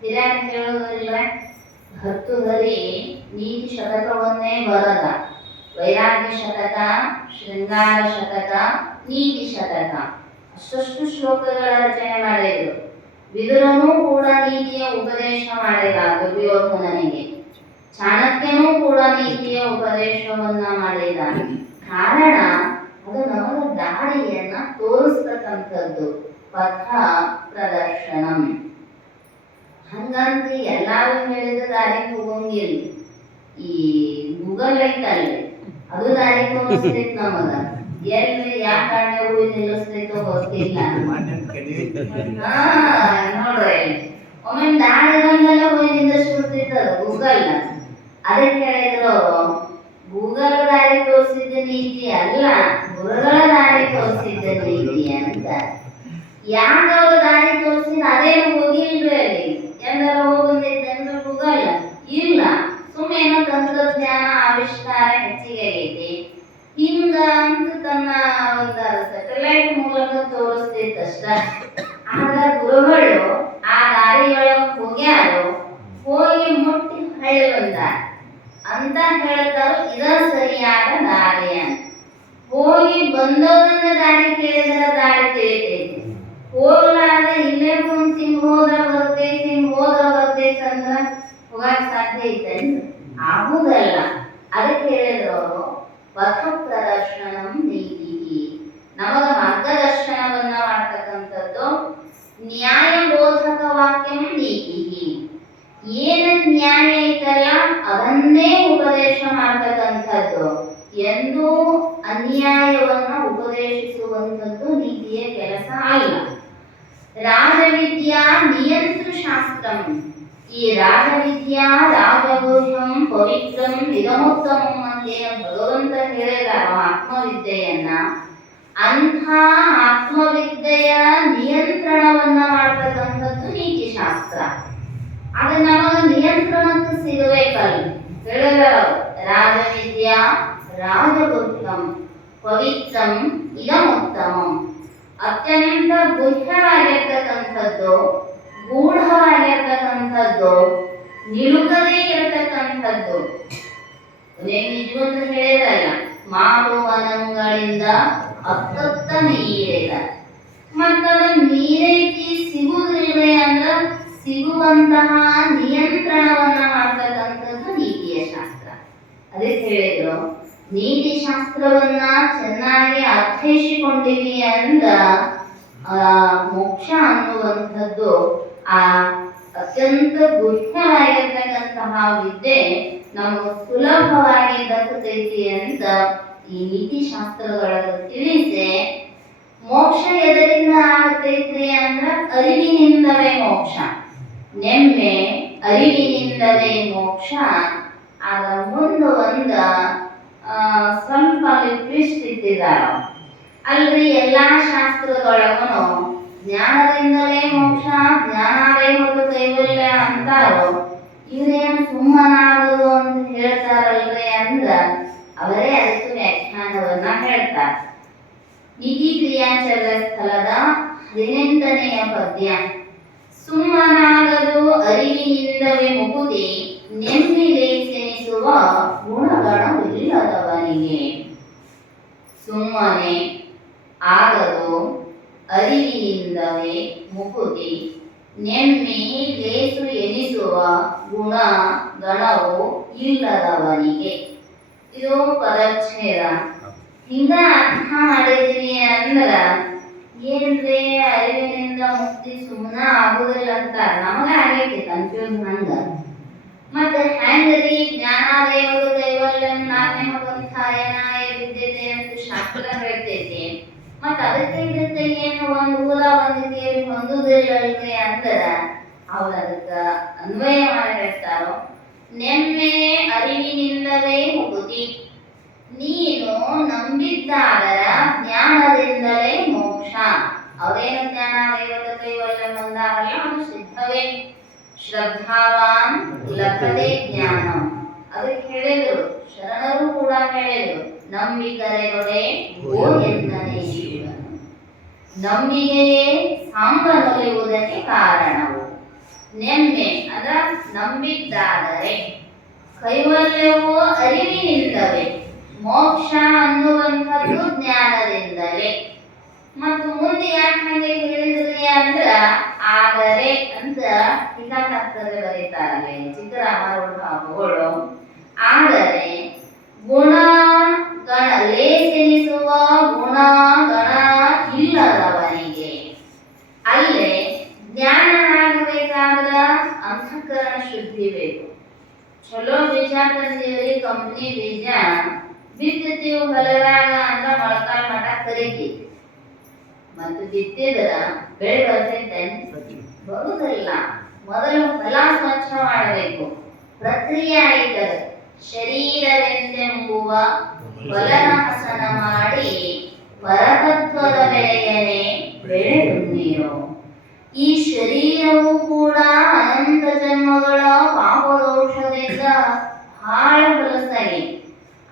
ಹಿರಿಯರು ಹೇಳೋದಿಲ್ಲ, ಹತ್ತುಗರಿ ನೀತಿ ಶತಕವನ್ನೇ ಬರದ, ವೈರಾಗ್ಯ ಶತಕ, ಶೃಂಗಾರ ಶತಕ, ನೀತಿ ಶತಕ, ಅಷ್ಟು ಶ್ಲೋಕಗಳ ರಚನೆ ಮಾಡಿದ್ರು. ವಿದುರನೂ ಕೂಡ ನೀತಿಯ ಉಪದೇಶ ಮಾಡಿದ ದುರ್ಯೋಧನನಿಗೆ. ಚಾಣಕ್ಯನೂ ಕೂಡ ನೀತಿಯ ಉಪದೇಶವನ್ನ ಮಾಡಿದ. ಕಾರಣ ಅದು ನಮಗೆ ದಾರಿಯನ್ನ ತೋರಿಸ್ತಕ್ಕಂಥದ್ದು, ಪಥ ಪ್ರದರ್ಶನಂ. ಹಂಗಂತ ಎಲ್ಲಾರು ಹೇಳಿದ ದಾರಿ ಹೋಗಂಗಿಲ್ಲ. ಈ ಗೂಗಲ್ ಐತಲ್ರಿ, ಅದು ದಾರಿ ತೋರಿಸ್ತೈತಿ ನಮಗ. ಎಲ್ಲಿ ಯಾವ ಕಾರಣ ಹೋಗಿ ನಿಲ್ಲಿಸ್ತೈತೋ ಗೊತ್ತಿಲ್ಲ. ನೋಡ್ರಿ, ಒಮ್ಮೆ ದಾರಿಗಂಗೆಲ್ಲ ಹೋಗಿ ನಿಲ್ಲಿಸ್ಬಿಡ್ತಿತ್ತದ ಗೂಗಲ್. ಅದಕ್ಕೆ ಹೇಳಿದ್ರು ಅವರು, ಗೂಗಲ್ ದಾರಿ ತೋರಿಸಿದ ನೀತಿ ಅಲ್ಲ, ಗುರುಗಳ ದಾರಿ ತೋರಿಸಿದ ನೀತಿ ಅಂತ. ಯಾಕೆ ಅವರು ದಾರಿ ತೋರಿಸಿದ ಅದೇನು ಹೋಗಿಲ್ರಿ ಅಲ್ಲಿ. ಎಲ್ಲರೂ ಹೋಗಿದ್ದಂದ್ರೆ ಗೂಗಲ್ ಇಲ್ಲ, ಸುಮ್ಮನೆ ತಂತ್ರಜ್ಞಾನ ಆವಿಷ್ಕಾರ ಹೆಚ್ಚಿಗೆ ಆಗೈತಿ. ಹಿಂಗ ಅಂತ ತನ್ನ ಒಂದು ಸ್ಯಾಟಲೈಟ್ ಮೂಲಕ ತೋರಿಸ್ತಿತ್ತಷ್ಟ. ಆಗ ಗುರುಗಳು ಆ ದಾರಿಯೊಳಗೆ ಹೋಗ್ಯಾರು, ಹೋಗಿ ಮುಟ್ಟಿ ಹಳ್ಳಿ ಬಂದಾರ ಅಂತ ಹೇಳ್ತಾರು. ಇದ ಸರಿಯಾದ ದಾರಿ ಅಂತ. ಹೋಗಿ ಬಂದವರನ್ನ ದಾರಿ ಕೇಳಿದ್ರ ದಾರಿ ತಿಳಿತೈತಿ. ಹೋಗ್ಲಾದ ಇಲ್ಲೇ ಕುಂತ ಹಿಂಗ್ ಹೋದ್ರ ಬರ್ತೈತಿ, ಹಿಂಗ್ ಹೋದ್ರ ಬರ್ತೈತಿ ಅಂದ್ರ ಹೋಗಕ್ ಸಾಧ್ಯ ಐತೇನ್ರಿ? ಆಗುದಲ್ಲ. ಅದಕ್ಕೆ ಹೇಳಿದ್ರು ಅವರು, ಪಥ ಪ್ರದರ್ಶನಂ ನೀತಿ, ನಮಗ ಮಾರ್ಗದರ್ಶನವನ್ನ ಮಾಡ್ತಕ್ಕಂಥದ್ದು. ನ್ಯಾಯಬೋಧಕ ವಾಕ್ಯಂ ನೀತಿ, ಏನ ನ್ಯಾಯ ಐತಲ್ಲ ಅದನ್ನೇ ಉಪದೇಶ ಮಾಡ್ತಕ್ಕಂಥದ್ದು. ಎಂದೂ ಅನ್ಯಾಯವನ್ನ ಉಪದೇಶಿಸುವಂಥದ್ದು ನೀತಿಯ ಕೆಲಸ ಅಲ್ಲ. ರಾಜವಿದ್ಯಾ ನಿಯಂತ್ರ ಶಾಸ್ತ್ರಂ, ಈ ರಾಜವಿದ್ಯಾ ರಾಜಗುಹ್ಯಂ ಪವಿತ್ರಂ ಇದಮುತ್ತಮಂ ಅಂತೇನು ಭಗವಂತ ಹೇಳಿದಾರೋ ಆತ್ಮವಿದ್ಯೆಯನ್ನ, ಅಂಥ ಆತ್ಮವಿದ್ಯೆಯ ನಿಯಂತ್ರಣವನ್ನ ಮಾಡ್ತಕ್ಕಂಥದ್ದು ನೀತಿ ಶಾಸ್ತ್ರ. ಅದು ನಮಗ ನಿಯಂತ್ರಣಕ್ಕೆ ಸಿಗಬೇಕಲ್ಲ. ಹೇಳಿದಾರ ರಾಜವಿದ್ಯಾ ರಾಜಗುಹ್ಯಂ ಪವಿತ್ರಂ ಇದಮುತ್ತಮಂ, ಅತ್ಯಂತ ಗುಹ್ಯವಾಗಿರ್ತಕ್ಕಂಥದ್ದು, ಗೂಢವಾಗಿರ್ತಕ್ಕಂಥದ್ದು, ನಿಲುಕದೇ ಇರತಕ್ಕಂಥದ್ದು. ನಿಜವಂತ ಹೇಳಿದ್ರಲ್ಲ, ಮಾರುವನಗಳಿಂದ ಅತ್ತತ್ತ ನೀರಿದ. ಮತ್ತದ ನೀರೈತಿ ಸಿಗುವುದಿಲ್ವೇ ಅಂದ್ರ ಸಿಗುವಂತಹ ನಿಯಂತ್ರಣವನ್ನ ಮಾಡ್ತಕ್ಕಂಥದ್ದು ನೀತಿಯ ಶಾಸ್ತ್ರ. ಅದಕ್ಕೆ ಹೇಳಿದ್ರು, ನೀತಿ ಶಾಸ್ತ್ರವನ್ನ ಚೆನ್ನಾಗಿ ಅರ್ಥೈಸಿಕೊಂಡಿವಿ ಅಂದ ಮೋಕ್ಷ ಅನ್ನುವಂಥದ್ದು ಆ ಅತ್ಯಂತ ಗುಹ್ಯವಾಗಿರ್ತಕ್ಕಂತಹ ವಿದ್ಯೆ ನಮಗೆ ಸುಲಭವಾಗಿ ದಕ್ಕತೈತಿ ಅಂತ ಈ ನೀತಿ ಶಾಸ್ತ್ರದೊಳಗೆ ತಿಳಿಸಿ, ಮೋಕ್ಷ ಎದರಿಂದ ಆಗತೈತ್ರಿ ಅಂದ್ರ ಅರಿವಿನಿಂದವೇ ಮೋಕ್ಷ. ನೆಮ್ಮೆ ಅರಿವಿನಿಂದವೇ ಮೋಕ್ಷ. ಆಗ ಮುಂದೆ ಒಂದ ಸ್ವಲ್ಪ ಟ್ವಿಸ್ಟ್ ಇಟ್ಟಿದಾರ ಅಲ್ರಿ. ಎಲ್ಲಾ ಶಾಸ್ತ್ರದೊಳಗನು ಜ್ಞಾನದಿಂದಲೇ ಮೋಕ್ಷ, ಜ್ಞಾನಾದೇ ಹೊತ್ತು ಕೈವಲ್ಯ ಅಂತಾರೋ, ಇವ್ರೇನು ಸುಮ್ಮನಾಗೋದು ಅಂತ ಹೇಳ್ತಾರಲ್ರಿ ಅಂದ್ರ ಅವರೇ ಅದಕ್ಕೆ ವ್ಯಾಖ್ಯಾನವನ್ನ ಹೇಳ್ತಾರೆ. ನೀತಿ ಕ್ರಿಯಾಚರ ಸ್ಥಳದ 18ನೆಯ ಪದ್ಯ. ಸುಮ್ಮನಾಗದು ಅರಿವಿನಿಂದವೇ ಮುಕುತಿ, ನೆಮ್ಮಿಲೆಸೆನಿಸುವ ಗುಣಗಣವಿಲ್ಲದವನಿಗೆ. ಸುಮ್ಮನೆ ಆಗದು ಅರಿವಿನಿಂದವೇ ಮುಕುತಿ, ನೆಮ್ಮಿ ಲೇಸು ಎನಿಸುವ ಗುಣ ಗಣವು ಇಲ್ಲದವನಿಗೆ. ಇದು ಪದಚ್ಛೇದ. ಹಿಂಗ ಅರ್ಥ ಮಾಡಿದ್ವಿ ಅಂದ್ರ ಏನ್ರಿ ಅರಿವಿನಿಂದ ಮುಕ್ತಿ ಸುಮ್ಮನೆ ಆಗುದಿಲ್ಲ ಅಂತ ನಮಗ ಆಗೈತಿ ಕನ್ಫ್ಯೂಸ್ ಹಂಗ. ಮತ್ತೆ ಹೆಂಗ್ರಿ ಜ್ಞಾನಾದೇವದ ಕೈವಲ್ಯಂ ನಾಮ್ಯಮ ಪಂಥಾಯನಾಯ ವಿದ್ಯತೆ ಅಂತ ಶಾಸ್ತ್ರ ಹೇಳ್ತೈತಿ. ಮತ್ತ ಅದಕ್ಕೆ ಇದಕ್ಕೆ ಏನು ಒಂದು ಮೂಲ ಒಂದು ಕೇಳಿ ಹೊಂದುದಿಲ್ಲಲ್ರಿ ಅಂದ್ರ ಅವ್ರು ಅದಕ್ಕ ಅನ್ವಯ ಮಾಡಿ ಹೇಳ್ತಾರೋ, ನೆಮ್ಮೆ ಅರಿವಿನಿಂದಲೇ ಮುಕುತಿ, ನೀನು ನಂಬಿದ್ದಾದರ ಜ್ಞಾನದಿಂದಲೇ ಮೋಕ್ಷ. ಅವರೇನು ಜ್ಞಾನಾದೇವದ ಕೈವಲ್ಯಂ ಅಂದಾರಲ್ಲ ಅದು ಸಿದ್ಧವೇ. ಶ್ರದ್ಧಾವಾನ್ ಲಭತೆ ಜ್ಞಾನಂ, ಅದಕ್ಕೆ ಹೇಳಿದ್ರು ಶರಣರು ಕೂಡ ಹೇಳಿದ್ರು, ನಂಬಿಕರೆಗೊಡೆ ಓ ಎನ್ನನೇ ಶಿವನು. ನಂಬಿಕೆಯೇ ಸಾಂಬನೊಲಿಯುವುದಕ್ಕೆ ಕಾರಣವು. ನೆಮ್ಮೆ ಅಂದ್ರ ನಂಬಿದ್ದಾದರೆ, ಕೈವಲ್ಯವು ಅರಿವಿನಿಂದವೇ, ಮೋಕ್ಷ ಅನ್ನುವಂಥದ್ದು ಜ್ಞಾನದಿಂದಲೇ. ಮತ್ತು ಮುಂದೆ ಯಾಕೆ ಹಾಗೆ ಹೇಳಿದ್ರಿ ಅಂದ್ರ ಆದರೆ ಅಂತ ಟೀಕಾಕರ್ತರು ಬರೀತಾರಲ್ಲ ಚಿಕ್ಕರಾಮರು. ಆದರೆ ಗುಣ ಗಣ ಲೇಸೆನಿಸುವ ಗುಣ ಗಣ ಇಲ್ಲದವನಿಗೆ. ಅಲ್ಲೇ ಜ್ಞಾನ ಆಗಬೇಕಾದ್ರ ಅಂತಃಕರಣ ಶುದ್ಧಿ ಬೇಕು. ಚಲೋ ಬೀಜ ತಂದಿವ್ರಿ, ಕಂಪ್ನಿ ಬೀಜ ಬಿತ್ತತೀವಿ ಹೊಲದಾಗ ಅಂದ್ರ ಮೊಳಕಾಲ್ ಮಠ ಕರಿತೀವಿ. ಮತ್ತು ಬಿತ್ತಿದ್ರ ಬೆಳೆ ಬರ್ತೈತೆ ಬರುದಿಲ್ಲ. ಮೊದಲು ಹೊಲ ಸ್ವಚ್ಛ ಮಾಡಬೇಕು. ಪ್ರಕ್ರಿಯೆ ಆಯ್ತದ. ಶರೀರವೆಂದೆಂಬುವ ಹೊಲನ ಹಸನ ಮಾಡಿ ಪರತತ್ವದ ಬೆಳೆಯನೆ ಬೆಳೆಯುತ್ತೀರೋ. ಈ ಶರೀರವು ಕೂಡ ಅನಂತ ಜನ್ಮಗಳ ಪಾಪದೋಷದಿಂದ ಹಾಳು ಹೊಲಸಾಗಿ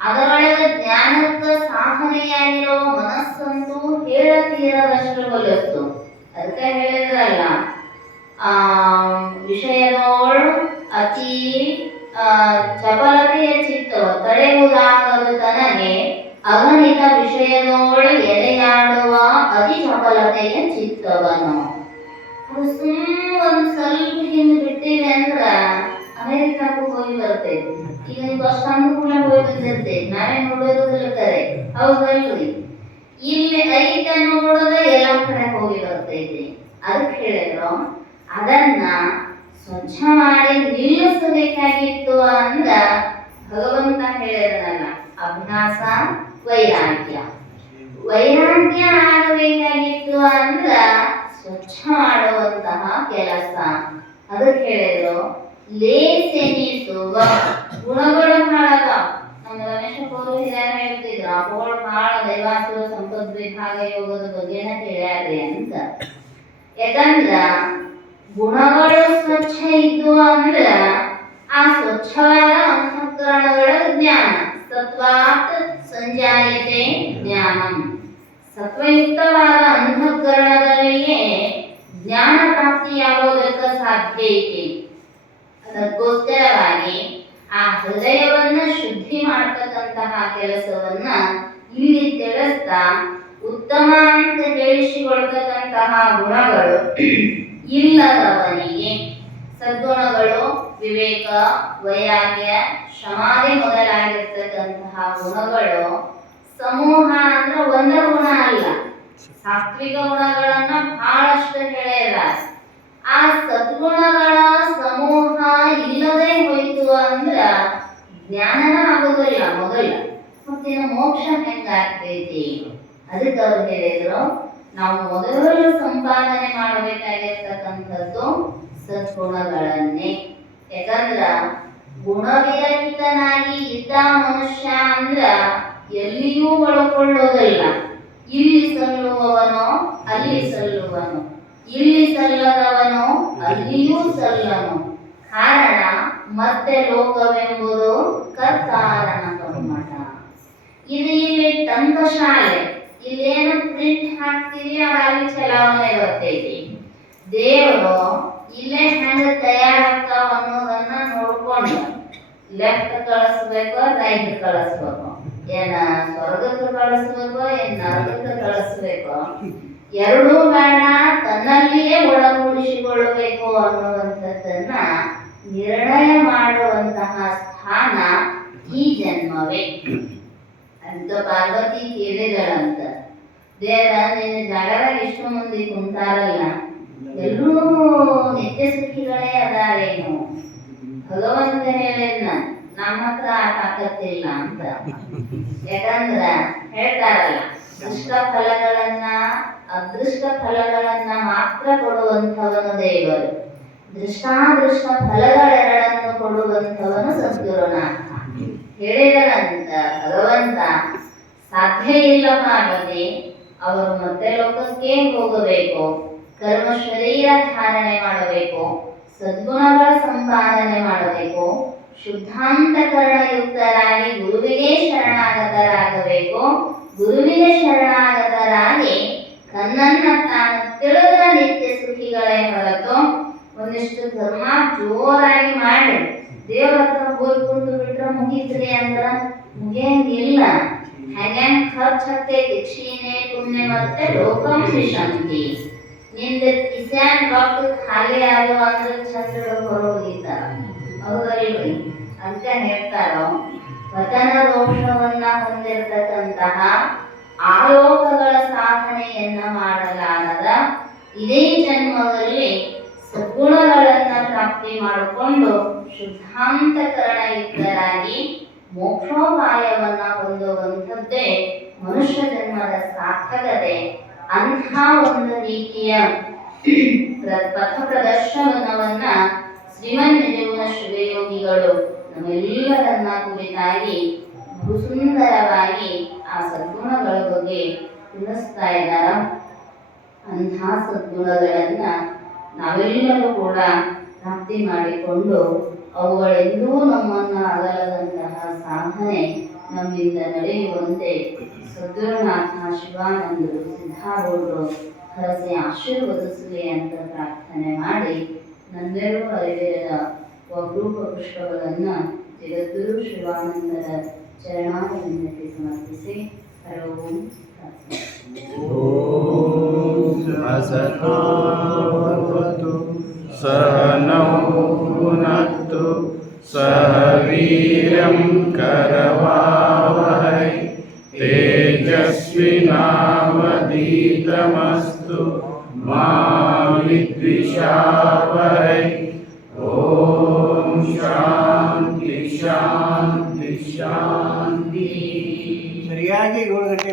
ಅದರೊಳಗೆ ಜ್ಞಾನಕ್ಕ ಸಾಧನೆಯಾಗಿರುವ ಮನಸ್ಸಂತೂ ಹೇಳತೀರದಷ್ಟು ಹೊಲಸು. ಅದಕ್ಕೆ ಹೇಳಿದ್ರಲ್ಲ, ವಿಷಯದೋಳು ಅತಿ ಚಪಲತೆಯ ಚಿತ್ತವ ತಡೆಯುವುದಾಗದು ತನಗೆ, ಅಗಣಿತ ವಿಷಯದೋಳು ಎಲೆಯಾಡುವ ಅತಿ ಚಪಲತೆಯ ಚಿತ್ತವನು. ಒಂದ್ ಸ್ವಲ್ಪ ಹಿಂದೆ ಬಿಟ್ಟಿವೆ ಅಂದ್ರ ಅಮೆರಿಕಕ್ಕೂ ಹೋಗಿ ಬರ್ತೈತಿ. ಈಗ ಅಷ್ಟೊಂದು ಕೂಡ ಹೋಗಿ ಬಂದಿರ್ತೈತಿ. ನಾವೇ ನೋಡೋದಿಲ್ಲ ಕರೆ, ಹೌದಲ್ರಿ? ಇಲ್ಲಿ ಐತ ನೋಡೋದ ಎಲ್ಲ ಕಡೆ ಹೋಗಿ ಬರ್ತೈತಿ. ಅದಕ್ಕೆ ಹೇಳಿದ್ರು ಅದನ್ನ ಸ್ವಚ್ಛ ಮಾಡಿ ನಿಲ್ಲಿಸಬೇಕಾಗಿತ್ತು ಅಂದ್ರ ಭಗವಂತ ಹೇಳಿದನಲ್ಲ, ಅಭ್ಯಾಸ ವೈರಾಗ್ಯ. ವೈರಾಗ್ಯ ಆಗಬೇಕಾಗಿತ್ತು ಅಂದ್ರ ಸ್ವಚ್ಛ ಮಾಡುವಂತಹ ಕೆಲಸ. ಅದಕ್ಕೆ ಹೇಳಿದ್ರು ಲೇಸೆನಿಸುವ ಗುಣಗಳು ಬಹಳ. ನಮ್ಮ ರಮೇಶಪ್ಪವರು ಹಿರಿಯರು ಹೇಳ್ತಿದ್ರು ಅವುಗಳು ಬಹಳ ದೈವಾಸುರ ಸಂಪದ್ ವಿಭಾಗ ಯೋಗದ ಬಗ್ಗೆನ ಹೇಳ್ಯಾರ್ರಿ ಅಂತ. ಯಾಕಂದ್ರ ಗುಣಗಳು ಸ್ವಚ್ಛ ಇದ್ದು ಅಂದ್ರ ಆ ಸ್ವಚ್ಛವಾದ ಅಂತಃಕರಣಗಳ ಜ್ಞಾನ. ಸತ್ವಾತ್ ಸಂಜಾಯತೆ ಜ್ಞಾನಂ. ಸತ್ವಯುಕ್ತವಾದ ಅಂತಃಕರಣದಲ್ಲಿಯೇ ಜ್ಞಾನ ಪ್ರಾಪ್ತಿಯಾಗೋದಕ್ಕೆ ಸಾಧ್ಯ ಐತಿ. ಅದಕ್ಕೋಸ್ಕರವಾಗಿ ಆ ಹೃದಯವನ್ನ ಶುದ್ಧಿ ಮಾಡತಕ್ಕಂತಹ ಕೆಲಸವನ್ನ ಇಲ್ಲಿ ತಿಳಿಸ್ತಾ, ಉತ್ತಮ ಅಂತ ಹೇಳಿಸಿಕೊಳ್ತಕ್ಕಂತಹ ಗುಣಗಳು ಇಲ್ಲದವನಿಗೆ ಸದ್ಗುಣಗಳು ವಿವೇಕ, ವೈರಾಗ್ಯ, ಸಮಾಧಿ ಮೊದಲಾಗಿರ್ತಕ್ಕಂತಹ ಗುಣಗಳು ಸಮೂಹ ಅಂದ್ರೆ ಒಂದ ಗುಣ ಅಲ್ಲ, ಸಾತ್ವಿಕ ಗುಣಗಳನ್ನ ಬಹಳಷ್ಟು ಹೇಳ್ಯಾರ. ಆ ಸದ್ಗುಣಗಳ ಸಮೂಹ ಇಲ್ಲದೆ ಹೋಯ್ತು ಅಂದ್ರ ಜ್ಞಾನನ ಆಗೋದಿಲ್ಲ ಮೊದಲ. ಮತ್ತಿನ ಮೋಕ್ಷ ಹೆಂಗಾಗ್ತೈತಿ? ಅದಕ್ಕೆ ಅವ್ರು ಹೇಳಿದ್ರು ನಾವು ಮೊದಲು ಸಂಪಾದನೆ ಮಾಡಬೇಕಾಗಿರ್ತಕ್ಕಂಥದ್ದು ಸದ್ಗುಣಗಳನ್ನೇ. ಯಾಕಂದ್ರ ಗುಣವಿರಹಿತನಾಗಿ ಇದ್ದ ಮನುಷ್ಯ ಅಂದ್ರ ಎಲ್ಲಿಯೂ ಒಳಕೊಳ್ಳೋದಿಲ್ಲ. ಇಲ್ಲಿ ಸಲ್ಲುವವನೋ ಅಲ್ಲಿ ಸಲ್ಲುವನು, ಇಲ್ಲಿ ಸಲ್ಲದವನು ಅಲ್ಲಿಯೂ ಸಲ್ಲನು. ಕಾರಣ ಮತ್ತೆ ಲೋಕವೆಂಬುದು ಕರ್ತಾರನ ಕರ್ಮಠ. ಇದು ಇಲ್ಲಿ ತಂತ್ರಶಾಲೆ. ಇಲ್ಲೇನು ಪ್ರಿಂಟ್ ಹಾಕ್ತೀವಿ ಅದಲ್ಲಿ ಚಲಾವಣೆ ಬರ್ತೈತಿ. ದೇವರು ಇಲ್ಲೇ ಹೆಂಗ ತಯಾರಾಗ್ತಾವ ಅನ್ನೋದನ್ನ ನೋಡ್ಕೊಂಡು ಲೆಫ್ಟ್ ಕಳಿಸ್ಬೇಕೋ ರೈಟ್ ಕಳಿಸ್ಬೇಕು, ಏನ ಸ್ವರ್ಗಕ್ಕೆ ಕಳಿಸ್ಬೇಕೋ ಏನ್ ನರಕಕ್ಕೆ ಕಳಿಸ್ಬೇಕೋ, ಎರಡೂ ಬೇಡ, ತನ್ನಲ್ಲಿಯೇ ಒಳಗೂಡಿಸಿಕೊಳ್ಳಬೇಕು ಅನ್ನುವಂಥದ್ದನ್ನ ನಿರ್ಣಯ ಮಾಡುವಂತಹ ಸ್ಥಾನ ಈ ಜನ್ಮವೇ ಅಂತ ಪಾರ್ವತಿ ಕೇಳಿದಳಂತ. ದೇವರ ನಿನ್ನ ಜಾಗದಾಗ ಇಷ್ಟು ಮಂದಿ ಕುಂತಾರಲ್ಲ, ಎಲ್ಲರೂ ನಿತ್ಯ ಸುಖಿಗಳೇ ಅದಾರೇನು? ಭಗವಂತ ಹೇಳಿದ್ನ ನಮ್ಮ ಹತ್ರ ತಾಕತ್ತಿಲ್ಲ ಅಂತ. ಯಾಕಂದ್ರ ಹೇಳ್ತಾರಲ್ಲ, ದೃಷ್ಟ ಫಲಗಳನ್ನ ಅದೃಷ್ಟ ಫಲಗಳನ್ನ ಮಾತ್ರ ಕೊಡುವಂಥವನು ದೇವರು, ದೃಷ್ಟಾದೃಷ್ಟ ಫಲಗಳೆರಡನ್ನು ಕೊಡುವಂಥವನು ಸದ್ಗುರುನಾಥ. ಹೇಳಿದರಂತ ಭಗವಂತ, ಸಾಧ್ಯ ಇಲ್ಲ ಪಾರ್ವತಿ, ಅವರು ಮತ್ತೆ ಲೋಕಕ್ಕೆ ಹೋಗಬೇಕು, ಕರ್ಮ ಶರೀರ ಧಾರಣೆ ಮಾಡಬೇಕು, ಸದ್ಗುಣಗಳ ಸಂಪಾದನೆ ಮಾಡಬೇಕು, ಶುದ್ಧಾಂತಕರಣಯುಕ್ತರಾಗಿ ಗುರುವಿಗೆ ಶರಣಾಗತರಾಗಬೇಕು, ಗುರುವಿಗೆ ಶರಣಾಗತರಾಗಿ ತನ್ನನ್ನ ತಾನು ತಿಳಿದ ನಿತ್ಯ ಸುಖಿಗಳೇ ಹೊರತು ಒಂದಿಷ್ಟು ಧರ್ಮ ಜೋರಾಗಿ ಮಾಡಿ ದೇವ್ರ ಹತ್ರ ಹೋಗಿ ಕುಂತು ಬಿಟ್ರೆ ಮುಗಿತ್ರಿ ಅಂದ್ರ ಮುಗಿಯಂಗಿಲ್ಲ. ಹ್ಯಾಂಗ್ಯಾಂಗ್ ಖರ್ಚಾಗ್ತೈತಿ, ಕ್ಷೀಣೆ ಪುಣ್ಯ ಮತ್ತೆ ಲೋಕಂ ವಿಶಂತಿ. ನಿಂದ ಕಿಸ್ಯಾನ್ ರೊಕ್ಕ ಖಾಲಿ ಆಗೋ ಅಂದ್ರೆ ಚಂದ್ರ ಹೊರಗೋಗಿದ್ದಾರ, ಹೌದಲ್ರಿ? ಅಂತ ಹೇಳ್ತಾರೋ, ವತನ ದೋಷವನ್ನ ಹೊಂದಿರತಕ್ಕಂತಹ ಆಲೋಕಗಳ ಸಾಧನೆಯನ್ನ ಮಾಡಲಾರದ ಇದೇ ಜನ್ಮದಲ್ಲಿ ಸದ್ಗುಣಗಳನ್ನ ಪ್ರಾಪ್ತಿ ಮಾಡಿಕೊಂಡು ಶುದ್ಧಾಂತಕರಣಯುಕ್ತರಾಗಿ ಮೋಕ್ಷೋಪಾಯವನ್ನ ಹೊಂದುವಂಥದ್ದೇ ಮನುಷ್ಯ ಜನ್ಮದ ಸಾರ್ಥಕತೆ. ಅಂಥ ಒಂದು ರೀತಿಯ ಪಥ ಪ್ರದರ್ಶನವನ್ನ ಶ್ರೀಮನ್ ನಿಜಗುಣ ಶಿವಯೋಗಿಗಳು ನಮ್ಮೆಲ್ಲರನ್ನ ಕುರಿತಾಗಿ ಬಹುಸುಂದರವಾಗಿ ಆ ಸದ್ಗುಣಗಳ ಬಗ್ಗೆ ತಿಳಿಸ್ತಾ ಇದ್ದಾರ. ಅಂಥ ಸದ್ಗುಣಗಳನ್ನ ನಾವೆಲ್ಲರೂ ಕೂಡ ಪ್ರಾಪ್ತಿ ಮಾಡಿಕೊಂಡು ಅವುಗಳೆಂದೂ ನಮ್ಮನ್ನು ಅಗಲದಂತಹ ಸಾಧನೆ ನಮ್ಮಿಂದ ನಡೆಯುವಂತೆ ಸದ್ಗುರುನಾಥ ಶಿವಾನಂದರು ಸಿದ್ಧಾರೂಢರು ಹರಸಿ ಆಶೀರ್ವದಿಸಲಿ ಅಂತ ಪ್ರಾರ್ಥನೆ ಮಾಡಿ, ನನ್ನೆರಡು ಅರಿವಿರದ ಒಗ್ರೂಪ ಪುಷ್ಪಗಳನ್ನು ಜಗದ್ಗುರು ಶಿವಾನಂದರ ಚರಣಾರವಿಂದಕ್ಕೆ ಸಮರ್ಪಿಸಿ ಹರವು ಸಹನೌ ಭುನಕ್ತು ಸಹ ವೀರ್ಯಂ ಕರವಾವಹೈ ತೇಜಸ್ವಿನಾವಧೀತಮಸ್ತು ಮಾ ವಿದ್ವಿಷಾವಹೈ. ಓಂ ಶಾಂತಿ ಶಾಂತಿ ಶಾಂತಿ. ಸರಿಯಾಗಿ 7 ಗಂಟೆ